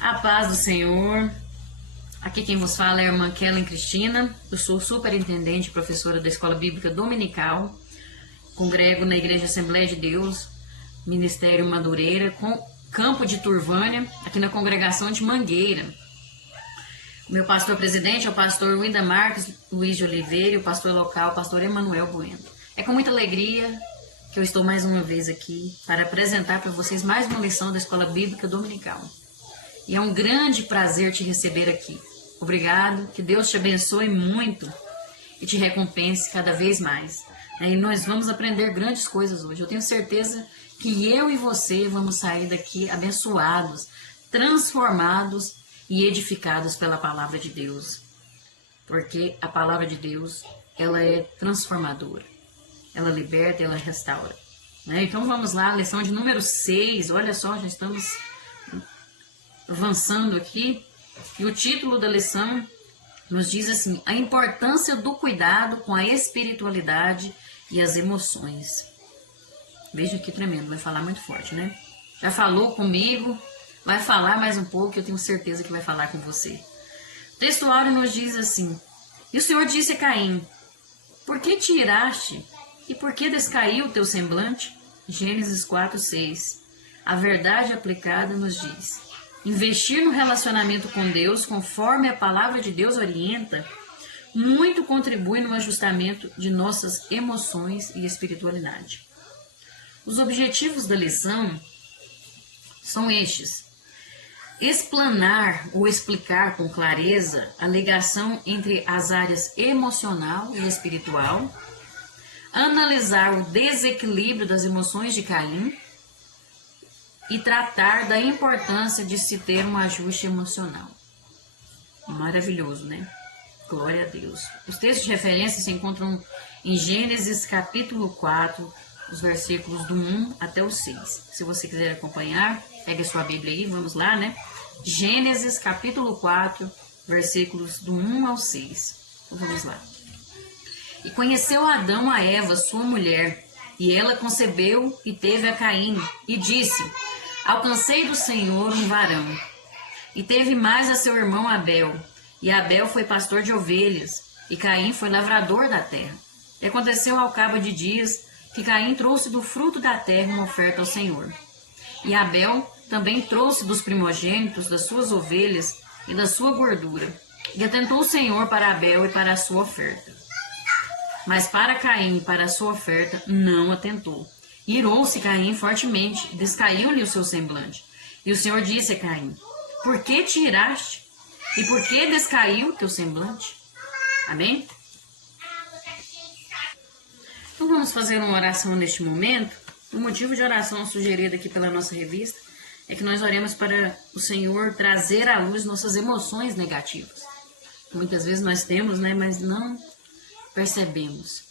A paz do Senhor. Aqui quem vos fala é a irmã Kellen Cristina. Eu sou superintendente e professora da Escola Bíblica Dominical. Congrego na Igreja Assembleia de Deus, Ministério Madureira, com Campo de Turvânia, aqui na congregação de Mangueira. O meu pastor presidente é o pastor Wida Marques Luiz de Oliveira e o pastor local, o pastor Emanuel Bueno. É com muita alegria que eu estou mais uma vez aqui para apresentar para vocês mais uma lição da Escola Bíblica Dominical. E é um grande prazer te receber aqui. Obrigado, que Deus te abençoe muito e te recompense cada vez mais. E nós vamos aprender grandes coisas hoje. Eu tenho certeza que eu e você vamos sair daqui abençoados, transformados e edificados pela palavra de Deus. Porque a palavra de Deus, ela é transformadora. Ela liberta, ela restaura. Então vamos lá, lição de número 6. Olha só, já estamos avançando aqui. E o título da lição nos diz assim: a importância do cuidado com a espiritualidade e as emoções. Veja que tremendo, vai falar muito forte, né? Já falou comigo, vai falar mais um pouco, eu tenho certeza que vai falar com você. O texto áureo nos diz assim: e o Senhor disse a Caim: por que te iraste? E por que descaiu o teu semblante? Gênesis 4:6. A verdade aplicada nos diz: investir no relacionamento com Deus, conforme a palavra de Deus orienta, muito contribui no ajustamento de nossas emoções e espiritualidade. Os objetivos da lição são estes: explanar ou explicar com clareza a ligação entre as áreas emocional e espiritual, analisar o desequilíbrio das emoções de Caim e tratar da importância de se ter um ajuste emocional. Maravilhoso, né? Glória a Deus. Os textos de referência se encontram em Gênesis capítulo 4, os versículos do 1 até o 6. Se você quiser acompanhar, pegue a sua Bíblia aí, vamos lá, né? Gênesis capítulo 4, versículos do 1 ao 6. Então, vamos lá. E conheceu Adão a Eva, sua mulher, e ela concebeu e teve a Caim, e disse: alcancei do Senhor um varão. E teve mais a seu irmão Abel, e Abel foi pastor de ovelhas, e Caim foi lavrador da terra. E aconteceu ao cabo de dias que Caim trouxe do fruto da terra uma oferta ao Senhor. E Abel também trouxe dos primogênitos das suas ovelhas e da sua gordura. E atentou o Senhor para Abel e para a sua oferta. Mas para Caim e para a sua oferta não atentou. Irou-se Caim fortemente, e descaiu-lhe o seu semblante. E o Senhor disse a Caim: por que te iraste? E por que descaiu o teu semblante? Amém? Então vamos fazer uma oração neste momento. O motivo de oração sugerido aqui pela nossa revista é que nós oremos para o Senhor trazer à luz nossas emoções negativas. Muitas vezes nós temos, né, mas não percebemos.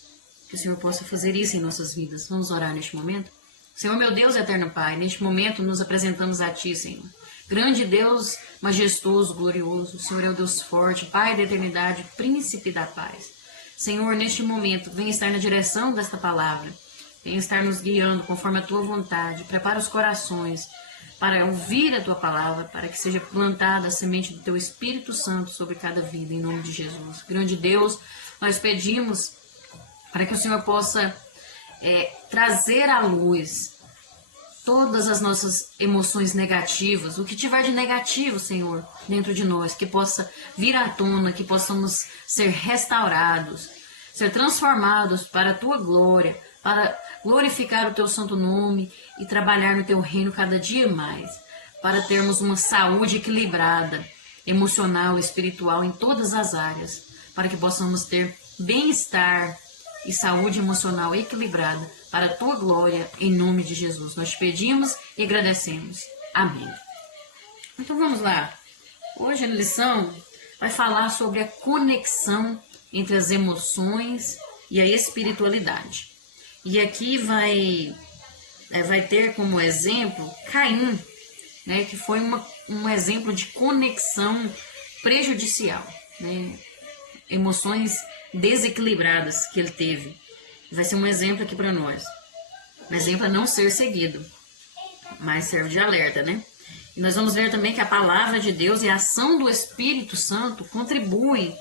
Que o Senhor possa fazer isso em nossas vidas. Vamos orar neste momento? Senhor, meu Deus, eterno Pai, neste momento nos apresentamos a Ti, Senhor. Grande Deus, majestoso, glorioso, o Senhor é o Deus forte, Pai da eternidade, príncipe da paz. Senhor, neste momento, venha estar na direção desta palavra, venha estar nos guiando conforme a Tua vontade. Prepara os corações para ouvir a Tua palavra, para que seja plantada a semente do Teu Espírito Santo sobre cada vida, em nome de Jesus. Grande Deus, nós pedimos para que o Senhor possa trazer à luz todas as nossas emoções negativas, o que tiver de negativo, Senhor, dentro de nós, que possa vir à tona, que possamos ser restaurados, ser transformados para a Tua glória, para glorificar o Teu santo nome e trabalhar no Teu reino cada dia mais, para termos uma saúde equilibrada, emocional e espiritual em todas as áreas, para que possamos ter bem-estar e saúde emocional equilibrada para a Tua glória, em nome de Jesus. Nós te pedimos e agradecemos. Amém. Então vamos lá. Hoje a lição vai falar sobre a conexão entre as emoções e a espiritualidade. E aqui vai ter como exemplo Caim, né, que foi um exemplo de conexão prejudicial, né? Emoções desequilibradas que ele teve. Vai ser um exemplo aqui para nós. Um exemplo a não ser seguido, mas serve de alerta, né? E nós vamos ver também que a palavra de Deus e a ação do Espírito Santo contribuem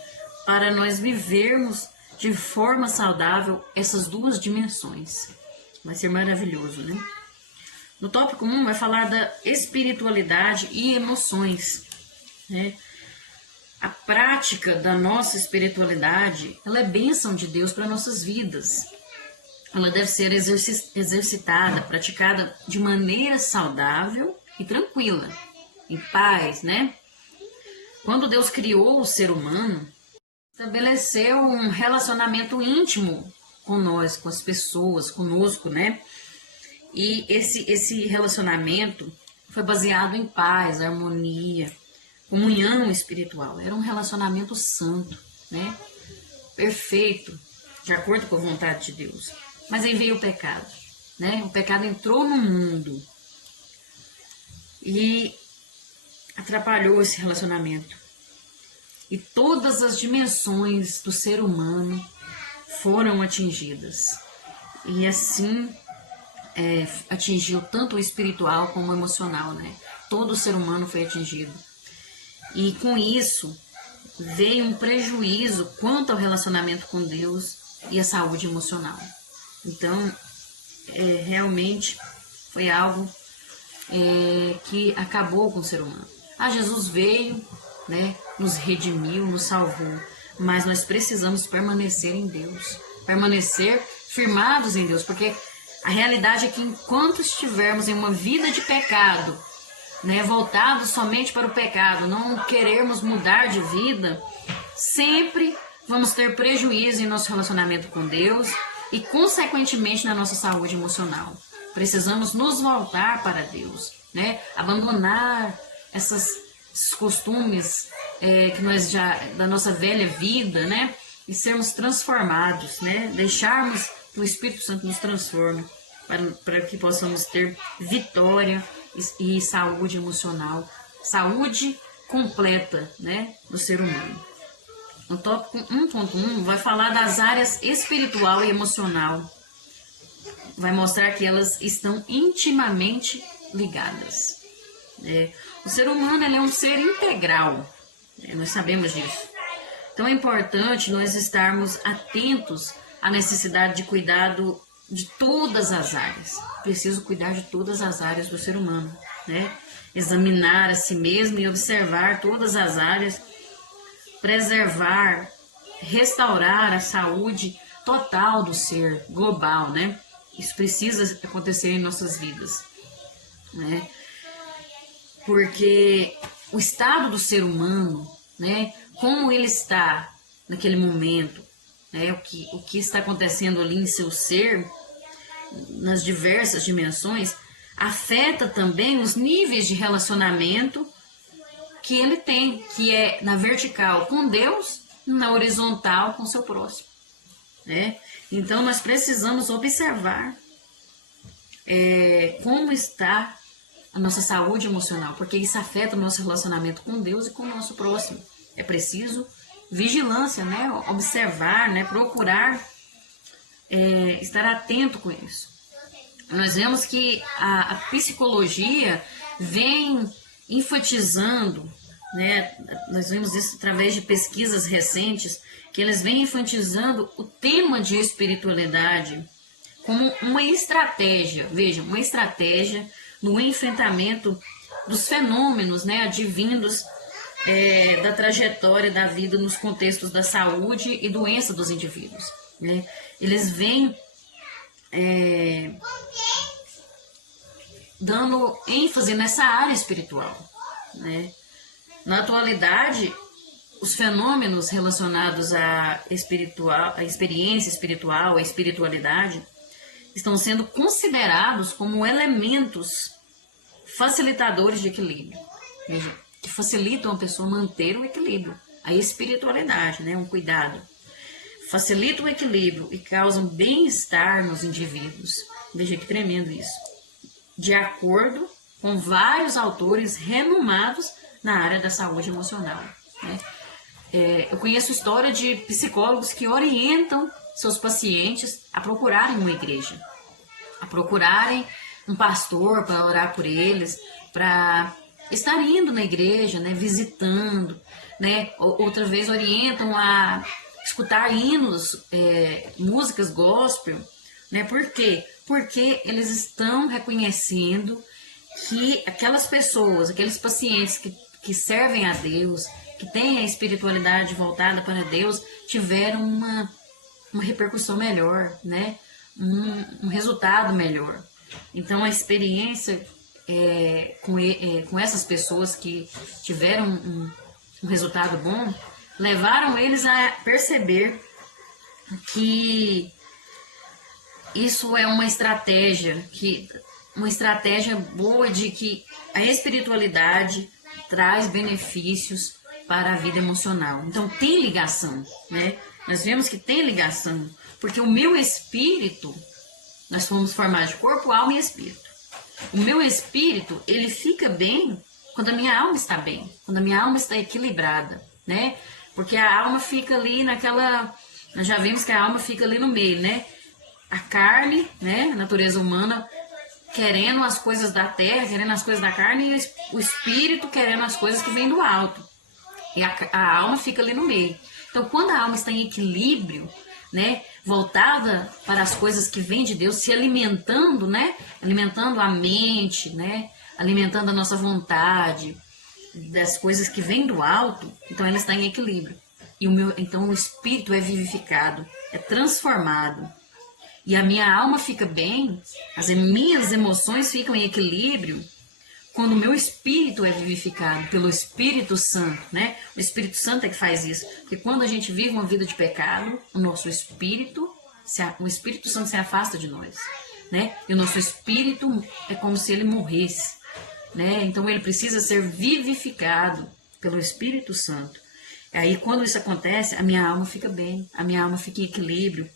para nós vivermos de forma saudável essas duas dimensões. Vai ser maravilhoso, né? No tópico 1 vai falar da espiritualidade e emoções, né? A prática da nossa espiritualidade, ela é bênção de Deus para nossas vidas. Ela deve ser exercitada, praticada de maneira saudável e tranquila, em paz, né? Quando Deus criou o ser humano, estabeleceu um relacionamento íntimo com nós, com as pessoas, conosco, né? E esse relacionamento foi baseado em paz, harmonia, comunhão espiritual. Era um relacionamento santo, né? Perfeito, de acordo com a vontade de Deus. Mas aí veio o pecado, né? O pecado entrou no mundo e atrapalhou esse relacionamento. E todas as dimensões do ser humano foram atingidas. E assim atingiu tanto o espiritual como o emocional, né? Todo ser humano foi atingido. E com isso veio um prejuízo quanto ao relacionamento com Deus e a saúde emocional. Então, realmente foi algo que acabou com o ser humano. Jesus veio, né, nos redimiu, nos salvou, mas nós precisamos permanecer em Deus, permanecer firmados em Deus, porque a realidade é que enquanto estivermos em uma vida de pecado, né, voltados somente para o pecado, não querermos mudar de vida, sempre vamos ter prejuízo em nosso relacionamento com Deus e, consequentemente, na nossa saúde emocional. Precisamos nos voltar para Deus, né? Abandonar esses costumes que nós já da nossa velha vida, né? E sermos transformados, né? Deixarmos que o Espírito Santo nos transforme para que possamos ter vitória e saúde emocional, saúde completa, né, do ser humano. No tópico 1.1 vai falar das áreas espiritual e emocional. Vai mostrar que elas estão intimamente ligadas. O ser humano ele é um ser integral, nós sabemos disso. Então é importante nós estarmos atentos à necessidade de cuidado de todas as áreas. Preciso cuidar de todas as áreas do ser humano, né? Examinar a si mesmo e observar todas as áreas, preservar, restaurar a saúde total do ser global, né? Isso precisa acontecer em nossas vidas, né? Porque o estado do ser humano, né? Como ele está naquele momento, né? O que está acontecendo ali em seu ser, nas diversas dimensões, afeta também os níveis de relacionamento que ele tem, que é na vertical com Deus, na horizontal com seu próximo, né? Então nós precisamos observar como está a nossa saúde emocional, porque isso afeta o nosso relacionamento com Deus e com o nosso próximo. É preciso vigilância, né? Observar, né? Procurar estar atento com isso. Nós vemos que a psicologia vem enfatizando, né? Nós vemos isso através de pesquisas recentes, que eles vêm enfatizando o tema de espiritualidade como uma estratégia, veja, uma estratégia no enfrentamento dos fenômenos, né, advindos da trajetória da vida nos contextos da saúde e doença dos indivíduos, né? Eles vêm dando ênfase nessa área espiritual, né? Na atualidade, os fenômenos relacionados à experiência espiritual, à espiritualidade, estão sendo considerados como elementos facilitadores de equilíbrio, veja, que facilitam a pessoa manter o equilíbrio, a espiritualidade, né? Um cuidado. Facilitam o equilíbrio e causam bem-estar nos indivíduos. Veja que tremendo isso. De acordo com vários autores renomados na área da saúde emocional, né? Eu conheço história de psicólogos que orientam seus pacientes a procurarem uma igreja, a procurarem um pastor para orar por eles, para estar indo na igreja, né, visitando, né, outra vez orientam a escutar hinos, músicas gospel, né, por quê? Porque eles estão reconhecendo que aquelas pessoas, aqueles pacientes que servem a Deus, que têm a espiritualidade voltada para Deus, tiveram uma repercussão melhor, né, um resultado melhor. Então a experiência com essas pessoas que tiveram um resultado bom, levaram eles a perceber que isso é uma estratégia boa de que a espiritualidade traz benefícios para a vida emocional. Então tem ligação, né? Nós vemos que tem ligação, porque o meu espírito, nós fomos formados de corpo, alma e espírito. O meu espírito, ele fica bem quando a minha alma está bem, quando a minha alma está equilibrada, né? Porque a alma fica ali naquela... Nós já vimos que a alma fica ali no meio, né? A carne, né? A natureza humana querendo as coisas da terra, querendo as coisas da carne, e o espírito querendo as coisas que vêm do alto. E a alma fica ali no meio. Então, quando a alma está em equilíbrio, né, voltada para as coisas que vêm de Deus, se alimentando, né, alimentando a mente, né, alimentando a nossa vontade, das coisas que vêm do alto, então ela está em equilíbrio. Então o espírito é vivificado, é transformado. E a minha alma fica bem, as minhas emoções ficam em equilíbrio quando o meu espírito é vivificado pelo Espírito Santo, né? O Espírito Santo é que faz isso. Porque quando a gente vive uma vida de pecado, o nosso espírito, o Espírito Santo se afasta de nós, né? E o nosso espírito é como se ele morresse, né? Então ele precisa ser vivificado pelo Espírito Santo. Aí quando isso acontece, a minha alma fica bem, a minha alma fica em equilíbrio,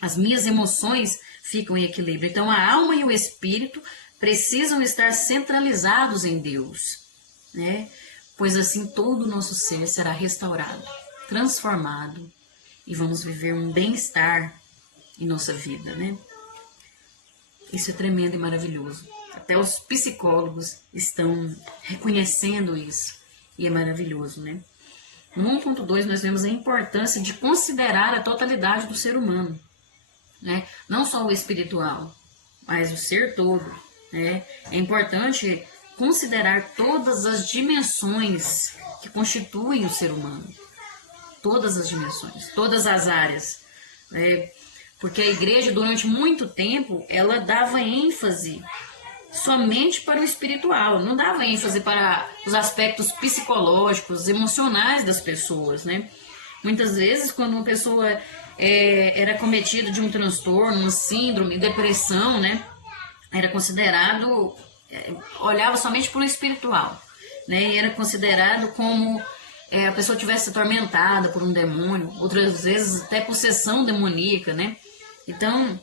as minhas emoções ficam em equilíbrio. Então a alma e o espírito precisam estar centralizados em Deus, né? Pois assim todo o nosso ser será restaurado, transformado e vamos viver um bem-estar em nossa vida, né? Isso é tremendo e maravilhoso. Até os psicólogos estão reconhecendo isso e é maravilhoso, né? No 1.2 nós vemos a importância de considerar a totalidade do ser humano, né? Não só o espiritual, mas o ser todo, né? É importante considerar todas as dimensões que constituem o ser humano, todas as dimensões, todas as áreas, né? Porque a igreja durante muito tempo ela dava ênfase somente para o espiritual, não dava ênfase para os aspectos psicológicos, emocionais das pessoas, né? Muitas vezes quando uma pessoa era cometida de um transtorno, uma síndrome, depressão, né? Era considerado, olhava somente para o espiritual, né? E era considerado como a pessoa tivesse atormentada por um demônio, outras vezes até possessão demoníaca, né? Então,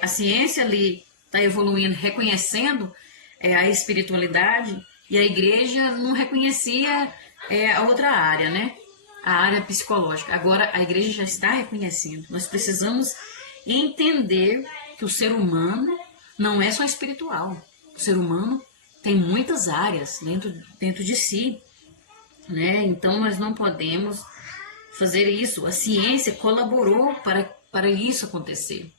a ciência ali está evoluindo, reconhecendo a espiritualidade, e a igreja não reconhecia a outra área, né? A área psicológica. Agora a igreja já está reconhecendo. Nós precisamos entender que o ser humano não é só espiritual. O ser humano tem muitas áreas dentro de si, né? Então nós não podemos fazer isso. A ciência colaborou para isso acontecer,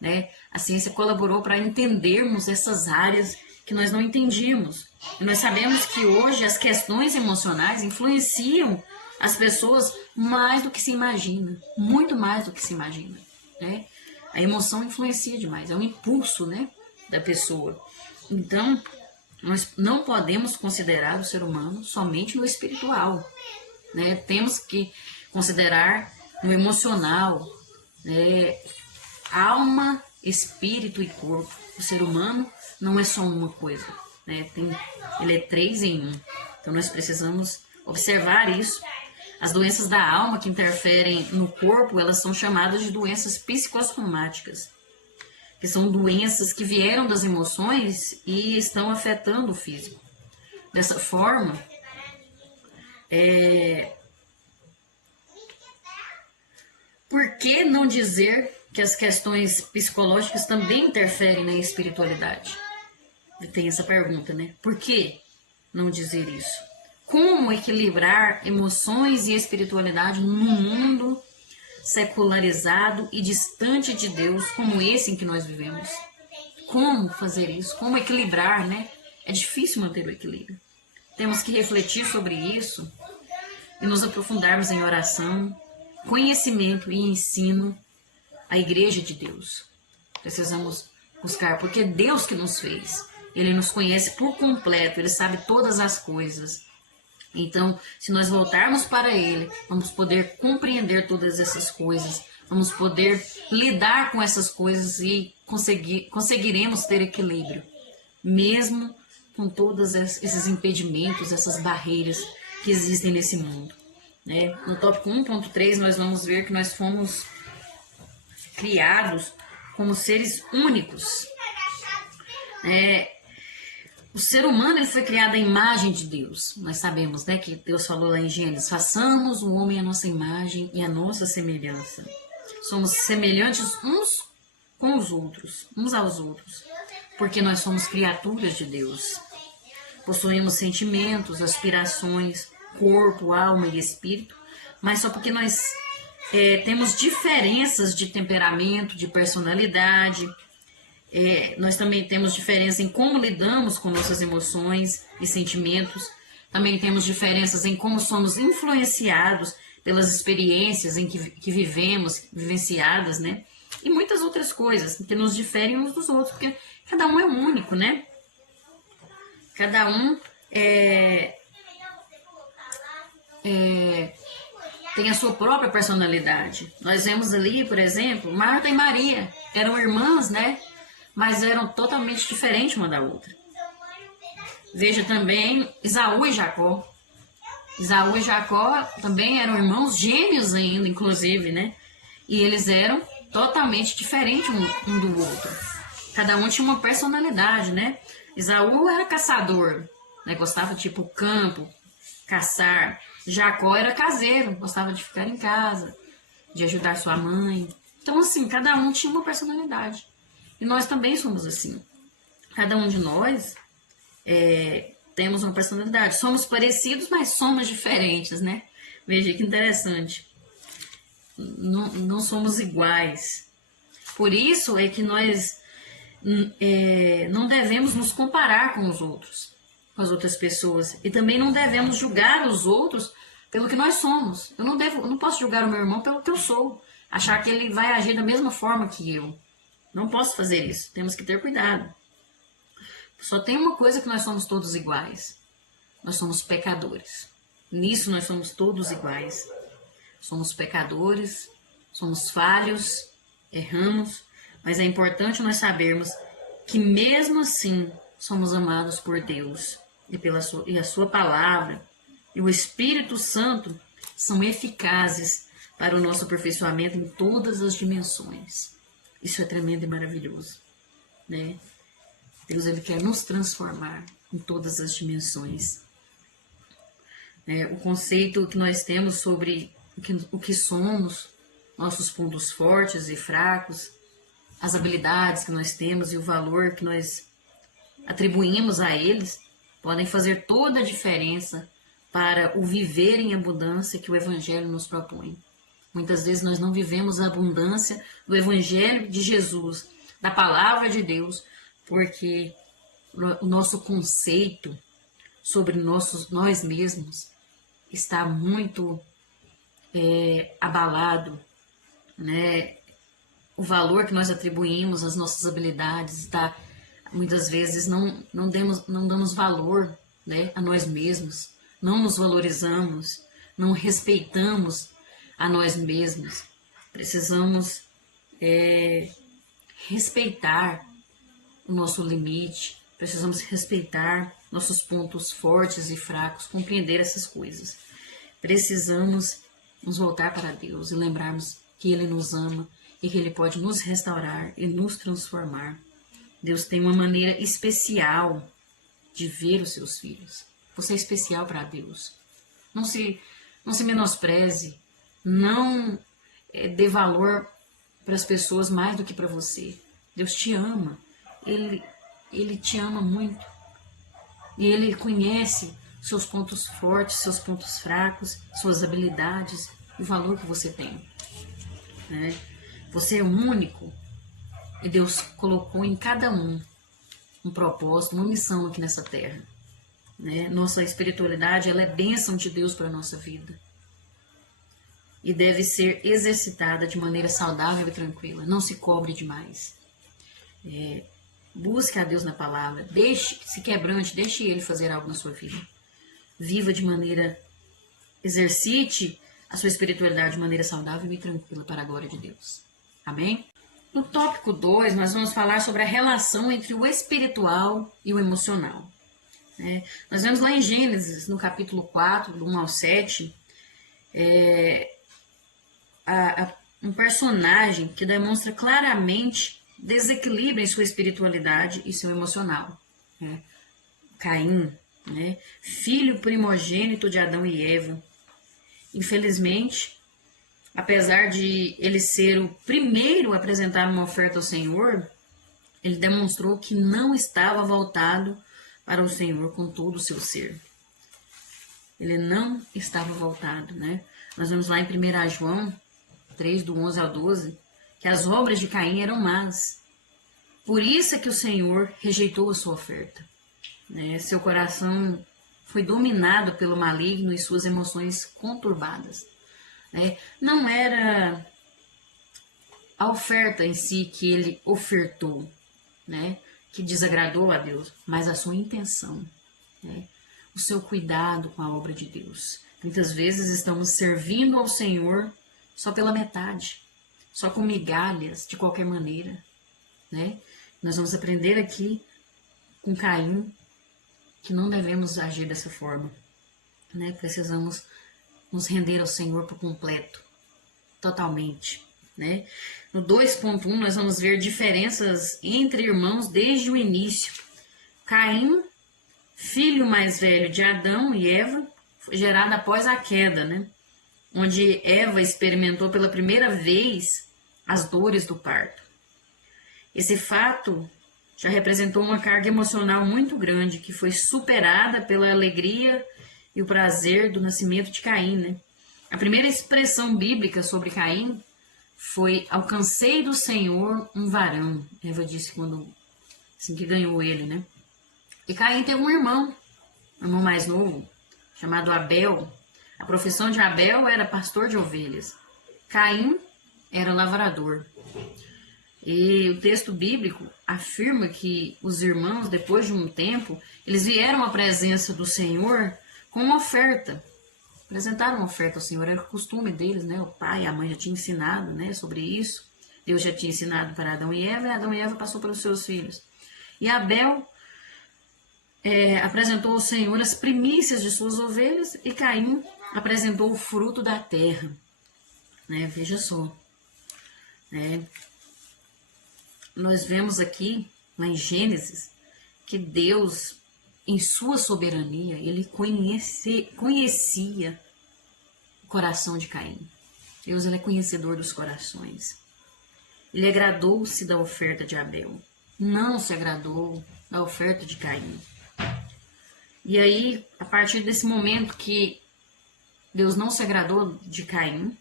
né? A ciência colaborou para entendermos essas áreas que nós não entendíamos. E nós sabemos que hoje as questões emocionais influenciam as pessoas mais do que se imagina, muito mais do que se imagina, né? A emoção influencia demais, é um impulso, né, da pessoa. Então, nós não podemos considerar o ser humano somente no espiritual, né? Temos que considerar no emocional, né? Alma, espírito e corpo. O ser humano não é só uma coisa, né? Ele é 3 em 1. Então nós precisamos observar isso. As doenças da alma que interferem no corpo, elas são chamadas de doenças psicossomáticas, que são doenças que vieram das emoções e estão afetando o físico. Dessa forma, por que não dizer que as questões psicológicas também interferem na espiritualidade? Tem essa pergunta, né? Por quê? não dizer isso? Como equilibrar emoções e espiritualidade num mundo secularizado e distante de Deus como esse em que nós vivemos? Como fazer isso? Como equilibrar, né? É difícil manter o equilíbrio. Temos que refletir sobre isso e nos aprofundarmos em oração, conhecimento e ensino à Igreja de Deus. Precisamos buscar, porque é Deus que nos fez. Ele nos conhece por completo, Ele sabe todas as coisas. Então, se nós voltarmos para Ele, vamos poder compreender todas essas coisas, vamos poder lidar com essas coisas e conseguiremos ter equilíbrio, mesmo com todos esses impedimentos, essas barreiras que existem nesse mundo. Né? No tópico 1.3, nós vamos ver que nós fomos criados como seres únicos. O ser humano ele foi criado à imagem de Deus. Nós sabemos, né, que Deus falou lá em Gênesis: façamos o homem à nossa imagem e à nossa semelhança. Somos semelhantes uns com os outros, uns aos outros, porque nós somos criaturas de Deus. Possuímos sentimentos, aspirações, corpo, alma e espírito, mas só porque nós temos diferenças de temperamento, de personalidade. Nós também temos diferença em como lidamos com nossas emoções e sentimentos. Também temos diferenças em como somos influenciados pelas experiências em que vivenciadas, né? E muitas outras coisas que nos diferem uns dos outros, porque cada um é único, né? Cada um tem a sua própria personalidade. Nós vemos ali, por exemplo, Marta e Maria, eram irmãs, né? Mas eram totalmente diferentes uma da outra. Veja também Esaú e Jacó. Esaú e Jacó também eram irmãos gêmeos ainda, inclusive, né? E eles eram totalmente diferentes um do outro. Cada um tinha uma personalidade, né? Esaú era caçador, né? Gostava de ir pro campo, caçar. Jacó era caseiro, gostava de ficar em casa, de ajudar sua mãe. Então, assim, cada um tinha uma personalidade. E nós também somos assim. Cada um de nós temos uma personalidade. Somos parecidos, mas somos diferentes, né? Veja que interessante. Não somos iguais. Por isso é que nós não devemos nos comparar com os outros, com as outras pessoas. E também não devemos julgar os outros pelo que nós somos. Eu não posso julgar o meu irmão pelo que eu sou. Achar que ele vai agir da mesma forma que eu. Não posso fazer isso. Temos que ter cuidado. Só tem uma coisa que nós somos todos iguais. Nós somos pecadores. Nisso nós somos todos iguais. Somos pecadores, somos falhos, erramos, mas é importante nós sabermos que mesmo assim somos amados por Deus e a sua palavra e o Espírito Santo são eficazes para o nosso aperfeiçoamento em todas as dimensões. Isso é tremendo e maravilhoso, né? Deus ele quer nos transformar em todas as dimensões. O conceito que nós temos sobre o que somos, nossos pontos fortes e fracos, as habilidades que nós temos e o valor que nós atribuímos a eles, podem fazer toda a diferença para o viver em abundância que o Evangelho nos propõe. Muitas vezes nós não vivemos a abundância do Evangelho de Jesus, da Palavra de Deus, porque o nosso conceito sobre nós mesmos está muito abalado, né? O valor que nós atribuímos às nossas habilidades muitas vezes não damos valor, né, a nós mesmos, não nos valorizamos, não respeitamos a nós mesmos. Precisamos respeitar o nosso limite, precisamos respeitar nossos pontos fortes e fracos, compreender essas coisas. Precisamos nos voltar para Deus e lembrarmos que Ele nos ama e que Ele pode nos restaurar e nos transformar. Deus tem uma maneira especial de ver os seus filhos. Você é especial para Deus. Não se menospreze, não dê valor para as pessoas mais do que para você. Deus te ama, Ele te ama muito. E Ele conhece seus pontos fortes, seus pontos fracos, suas habilidades e o valor que você tem, né? Você é único e Deus colocou em cada um propósito, uma missão aqui nessa terra, né? Nossa espiritualidade, ela é bênção de Deus para a nossa vida e deve ser exercitada de maneira saudável e tranquila. Não se cobre demais. Busque a Deus na palavra. Deixe, se quebrante, deixe Ele fazer algo na sua vida. Viva de maneira, exercite a sua espiritualidade de maneira saudável e tranquila para a glória de Deus. Amém? No tópico 2, nós vamos falar sobre a relação entre o espiritual e o emocional. Nós vemos lá em Gênesis, no capítulo 4, do 1 ao 7, um personagem que demonstra claramente desequilíbrio em sua espiritualidade e seu emocional. Caim, filho primogênito de Adão e Eva. Infelizmente, apesar de ele ser o primeiro a apresentar uma oferta ao Senhor, ele demonstrou que não estava voltado para o Senhor com todo o seu ser. Ele não estava voltado, Nós vemos lá em 1 João 3, do 11 ao 12, que as obras de Caim eram más. Por isso é que o Senhor rejeitou a sua oferta. Seu coração foi dominado pelo maligno e suas emoções conturbadas. Não era a oferta em si que ele ofertou, que desagradou a Deus, mas a sua intenção, o seu cuidado com a obra de Deus. Muitas vezes estamos servindo ao Senhor só pela metade, só com migalhas, de qualquer maneira. Nós vamos aprender aqui com Caim que não devemos agir dessa forma. Precisamos nos render ao Senhor por completo, totalmente. No 2.1 nós vamos ver diferenças entre irmãos desde o início. Caim, filho mais velho de Adão e Eva, foi gerado após a queda, onde Eva experimentou pela primeira vez as dores do parto. Esse fato já representou uma carga emocional muito grande, que foi superada pela alegria e o prazer do nascimento de Caim. A primeira expressão bíblica sobre Caim foi: alcancei do Senhor um varão. Eva disse quando assim que ganhou ele, E Caim teve um irmão mais novo, chamado Abel. A profissão de Abel era pastor de ovelhas. Caim era lavrador. E o texto bíblico afirma que os irmãos, depois de um tempo, eles vieram à presença do Senhor com uma oferta. Apresentaram uma oferta ao Senhor, era o costume deles, O pai e a mãe já tinham ensinado, sobre isso. Deus já tinha ensinado para Adão e Adão e Eva passou para os seus filhos. E Abel apresentou ao Senhor as primícias de suas ovelhas e Caim apresentou o fruto da terra. Veja só. Nós vemos aqui, lá em Gênesis, que Deus, em sua soberania, ele conhecia o coração de Caim. Deus, ele é conhecedor dos corações. Ele agradou-se da oferta de Abel, não se agradou da oferta de Caim. E aí, a partir desse momento que Deus não se agradou de Caim,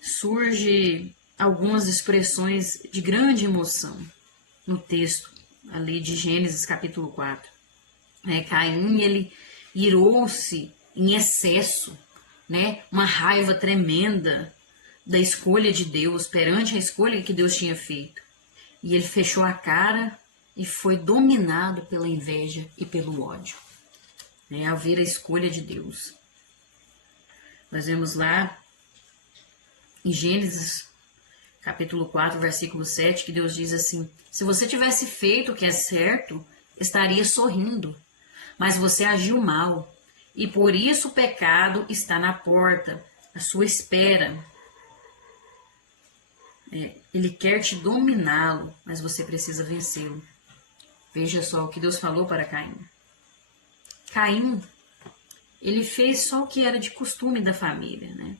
surge algumas expressões de grande emoção no texto ali de Gênesis capítulo 4. Caim, ele irou-se em excesso, uma raiva tremenda da escolha de Deus perante a escolha que Deus tinha feito. E ele fechou a cara e foi dominado pela inveja e pelo ódio, ao ver a escolha de Deus. Nós vemos lá em Gênesis capítulo 4, versículo 7, que Deus diz assim: se você tivesse feito o que é certo, estaria sorrindo, mas você agiu mal, e por isso o pecado está na porta, à sua espera. Ele quer te dominá-lo, mas você precisa vencê-lo. Veja só o que Deus falou para Caim. Caim, ele fez só o que era de costume da família,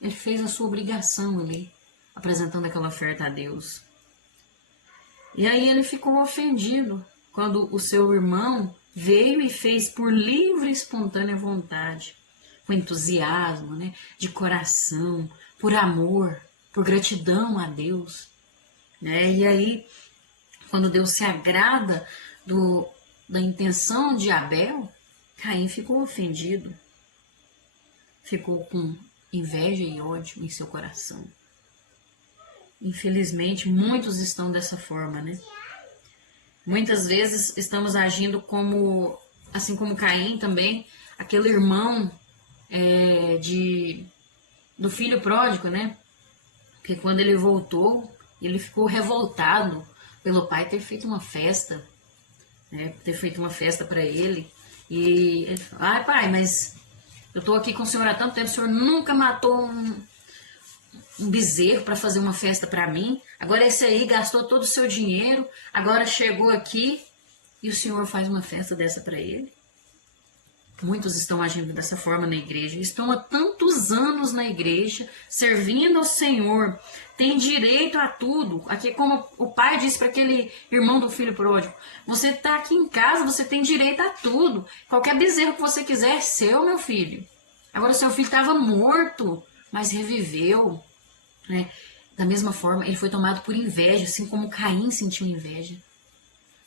Ele fez a sua obrigação ali, apresentando aquela oferta a Deus. E aí ele ficou ofendido, quando o seu irmão veio e fez por livre e espontânea vontade, com entusiasmo, né, de coração, por amor, por gratidão a Deus, né? E aí, quando Deus se agrada da intenção de Abel, Caim ficou ofendido, ficou com inveja e ódio em seu coração. Infelizmente, muitos estão dessa forma, né? Muitas vezes estamos agindo como, assim como Caim também, aquele irmão do filho pródigo, né? Porque quando ele voltou, ele ficou revoltado pelo pai ter feito uma festa, né? Ter feito uma festa para ele. E ele falou, ai pai, mas eu tô aqui com o senhor há tanto tempo, o senhor nunca matou um bezerro para fazer uma festa para mim. Agora esse aí gastou todo o seu dinheiro, agora chegou aqui e o senhor faz uma festa dessa para ele. Muitos estão agindo dessa forma na igreja, estão há tantos anos na igreja, servindo ao Senhor, tem direito a tudo. Aqui, como o pai disse para aquele irmão do filho pródigo, você está aqui em casa, você tem direito a tudo. Qualquer bezerro que você quiser é seu, meu filho. Agora, seu filho estava morto, mas reviveu, né? Da mesma forma, ele foi tomado por inveja, assim como Caim sentiu inveja.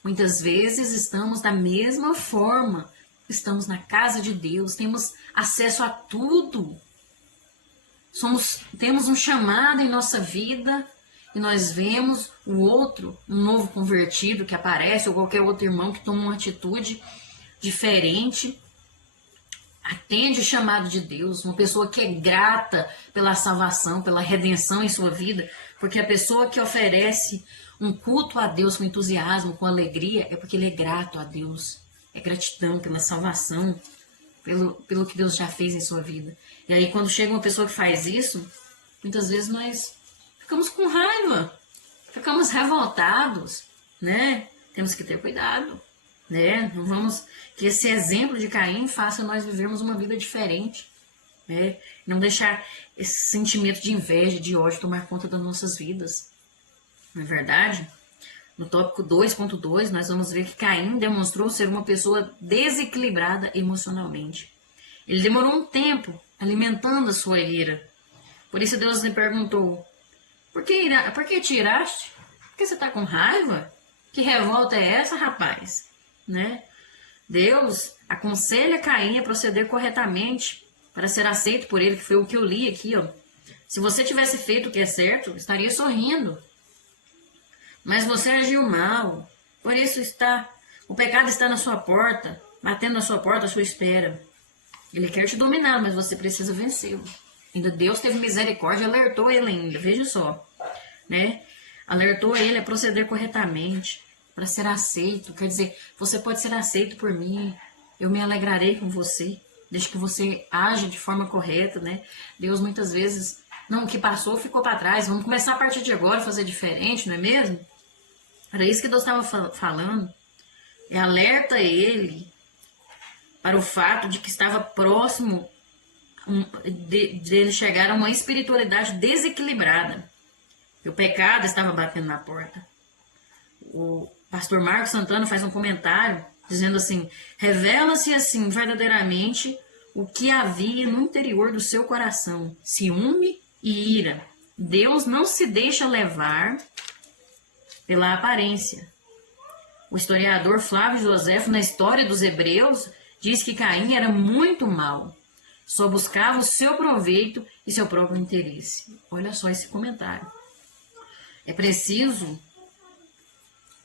Muitas vezes estamos da mesma forma. Estamos na casa de Deus, temos acesso a tudo. Temos um chamado em nossa vida e nós vemos o outro, um novo convertido que aparece, ou qualquer outro irmão que toma uma atitude diferente. Atende o chamado de Deus, uma pessoa que é grata pela salvação, pela redenção em sua vida, porque a pessoa que oferece um culto a Deus com entusiasmo, com alegria, é porque ele é grato a Deus. É gratidão pela salvação, pelo que Deus já fez em sua vida. E aí quando chega uma pessoa que faz isso, muitas vezes nós ficamos com raiva, ficamos revoltados, né? Temos que ter cuidado, né? Não vamos que esse exemplo de Caim faça nós vivermos uma vida diferente, né? Não deixar esse sentimento de inveja, de ódio tomar conta das nossas vidas. Não é verdade? No tópico 2.2, nós vamos ver que Caim demonstrou ser uma pessoa desequilibrada emocionalmente. Ele demorou um tempo alimentando a sua ira. Por isso Deus lhe perguntou, por que te iraste? Por que você está com raiva? Que revolta é essa, rapaz? Né? Deus aconselha Caim a proceder corretamente para ser aceito por ele, que foi o que eu li aqui. Ó. Se você tivesse feito o que é certo, estaria sorrindo. Mas você agiu mal, por isso o pecado está na sua porta, batendo na sua porta à sua espera. Ele quer te dominar, mas você precisa vencê-lo. Ainda Deus teve misericórdia, alertou ele ainda, veja só, né? Alertou ele a proceder corretamente, para ser aceito. Quer dizer, você pode ser aceito por mim, eu me alegrarei com você, desde que você age de forma correta, né? Deus muitas vezes, não, o que passou ficou para trás, vamos começar a partir de agora a fazer diferente, não é mesmo? Era isso que Deus estava falando. E alerta ele para o fato de que estava próximo de ele chegar a uma espiritualidade desequilibrada. E o pecado estava batendo na porta. O pastor Marcos Santana faz um comentário dizendo assim, revela-se assim verdadeiramente o que havia no interior do seu coração, ciúme e ira. Deus não se deixa levar pela aparência. O historiador Flávio Joséfo, na história dos Hebreus, diz que Caim era muito mau, só buscava o seu proveito e seu próprio interesse. Olha só esse comentário. É preciso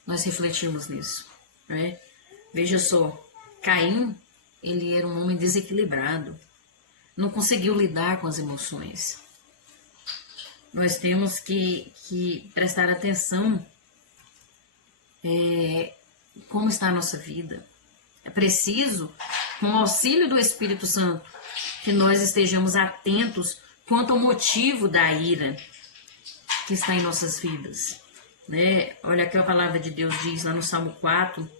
nós refletirmos nisso, né? Veja só, Caim, ele era um homem desequilibrado, não conseguiu lidar com as emoções. Nós temos que prestar atenção como está a nossa vida. É preciso, com o auxílio do Espírito Santo, que nós estejamos atentos quanto ao motivo da ira que está em nossas vidas. Né? Olha aqui a palavra de Deus diz lá no Salmo 4,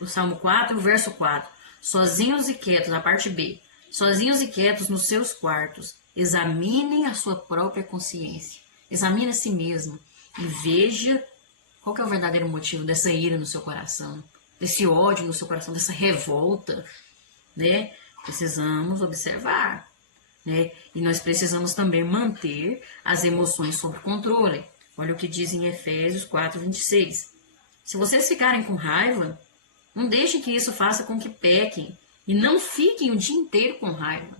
o Salmo 4, o verso 4. Sozinhos e quietos, a parte B. Sozinhos e quietos nos seus quartos, examinem a sua própria consciência. Examine a si mesmo e veja Qual que é o verdadeiro motivo dessa ira no seu coração? Desse ódio no seu coração, dessa revolta, né? Precisamos observar, né? E nós precisamos também manter as emoções sob controle. Olha o que diz em Efésios 4:26. Se vocês ficarem com raiva, não deixem que isso faça com que pequem e não fiquem o dia inteiro com raiva.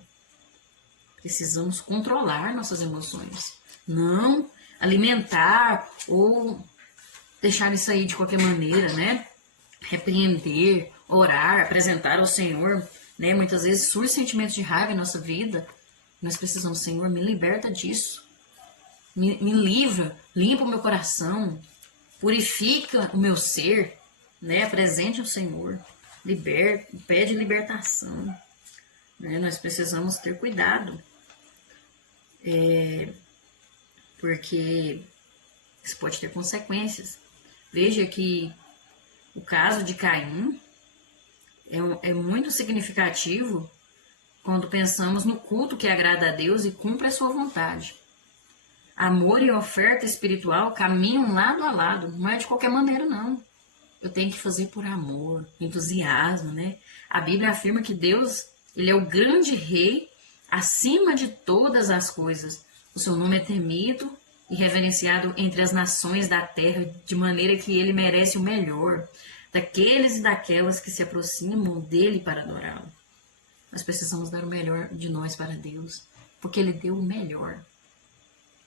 Precisamos controlar nossas emoções, não alimentar ou deixar isso aí de qualquer maneira, né? Repreender, orar, apresentar ao Senhor, né? Muitas vezes surge sentimentos de raiva em nossa vida. Nós precisamos, Senhor, me liberta disso. Me livra, limpa o meu coração, purifica o meu ser, né? Apresente ao Senhor, liberta, pede libertação. Né? Nós precisamos ter cuidado, porque isso pode ter consequências. Veja que o caso de Caim é muito significativo quando pensamos no culto que agrada a Deus e cumpre a sua vontade. Amor e oferta espiritual caminham lado a lado, não é de qualquer maneira, não. Eu tenho que fazer por amor, entusiasmo, né? A Bíblia afirma que Deus, ele é o grande rei acima de todas as coisas. O seu nome é temido e reverenciado entre as nações da terra, de maneira que ele merece o melhor daqueles e daquelas que se aproximam dele para adorá-lo. Nós precisamos dar o melhor de nós para Deus, porque ele deu o melhor.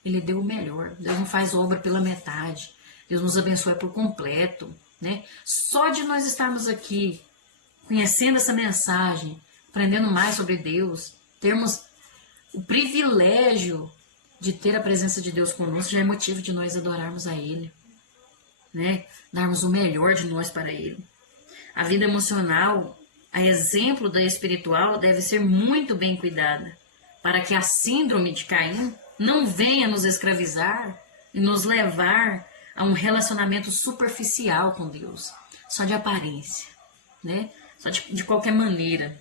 Ele deu o melhor. Deus não faz obra pela metade. Deus nos abençoa por completo, né? Só de nós estarmos aqui, conhecendo essa mensagem, aprendendo mais sobre Deus, termos o privilégio de ter a presença de Deus conosco, já é motivo de nós adorarmos a Ele, né? Darmos o melhor de nós para Ele. A vida emocional, a exemplo da espiritual, deve ser muito bem cuidada, para que a síndrome de Caim não venha nos escravizar e nos levar a um relacionamento superficial com Deus, só de aparência, né? Só de qualquer maneira.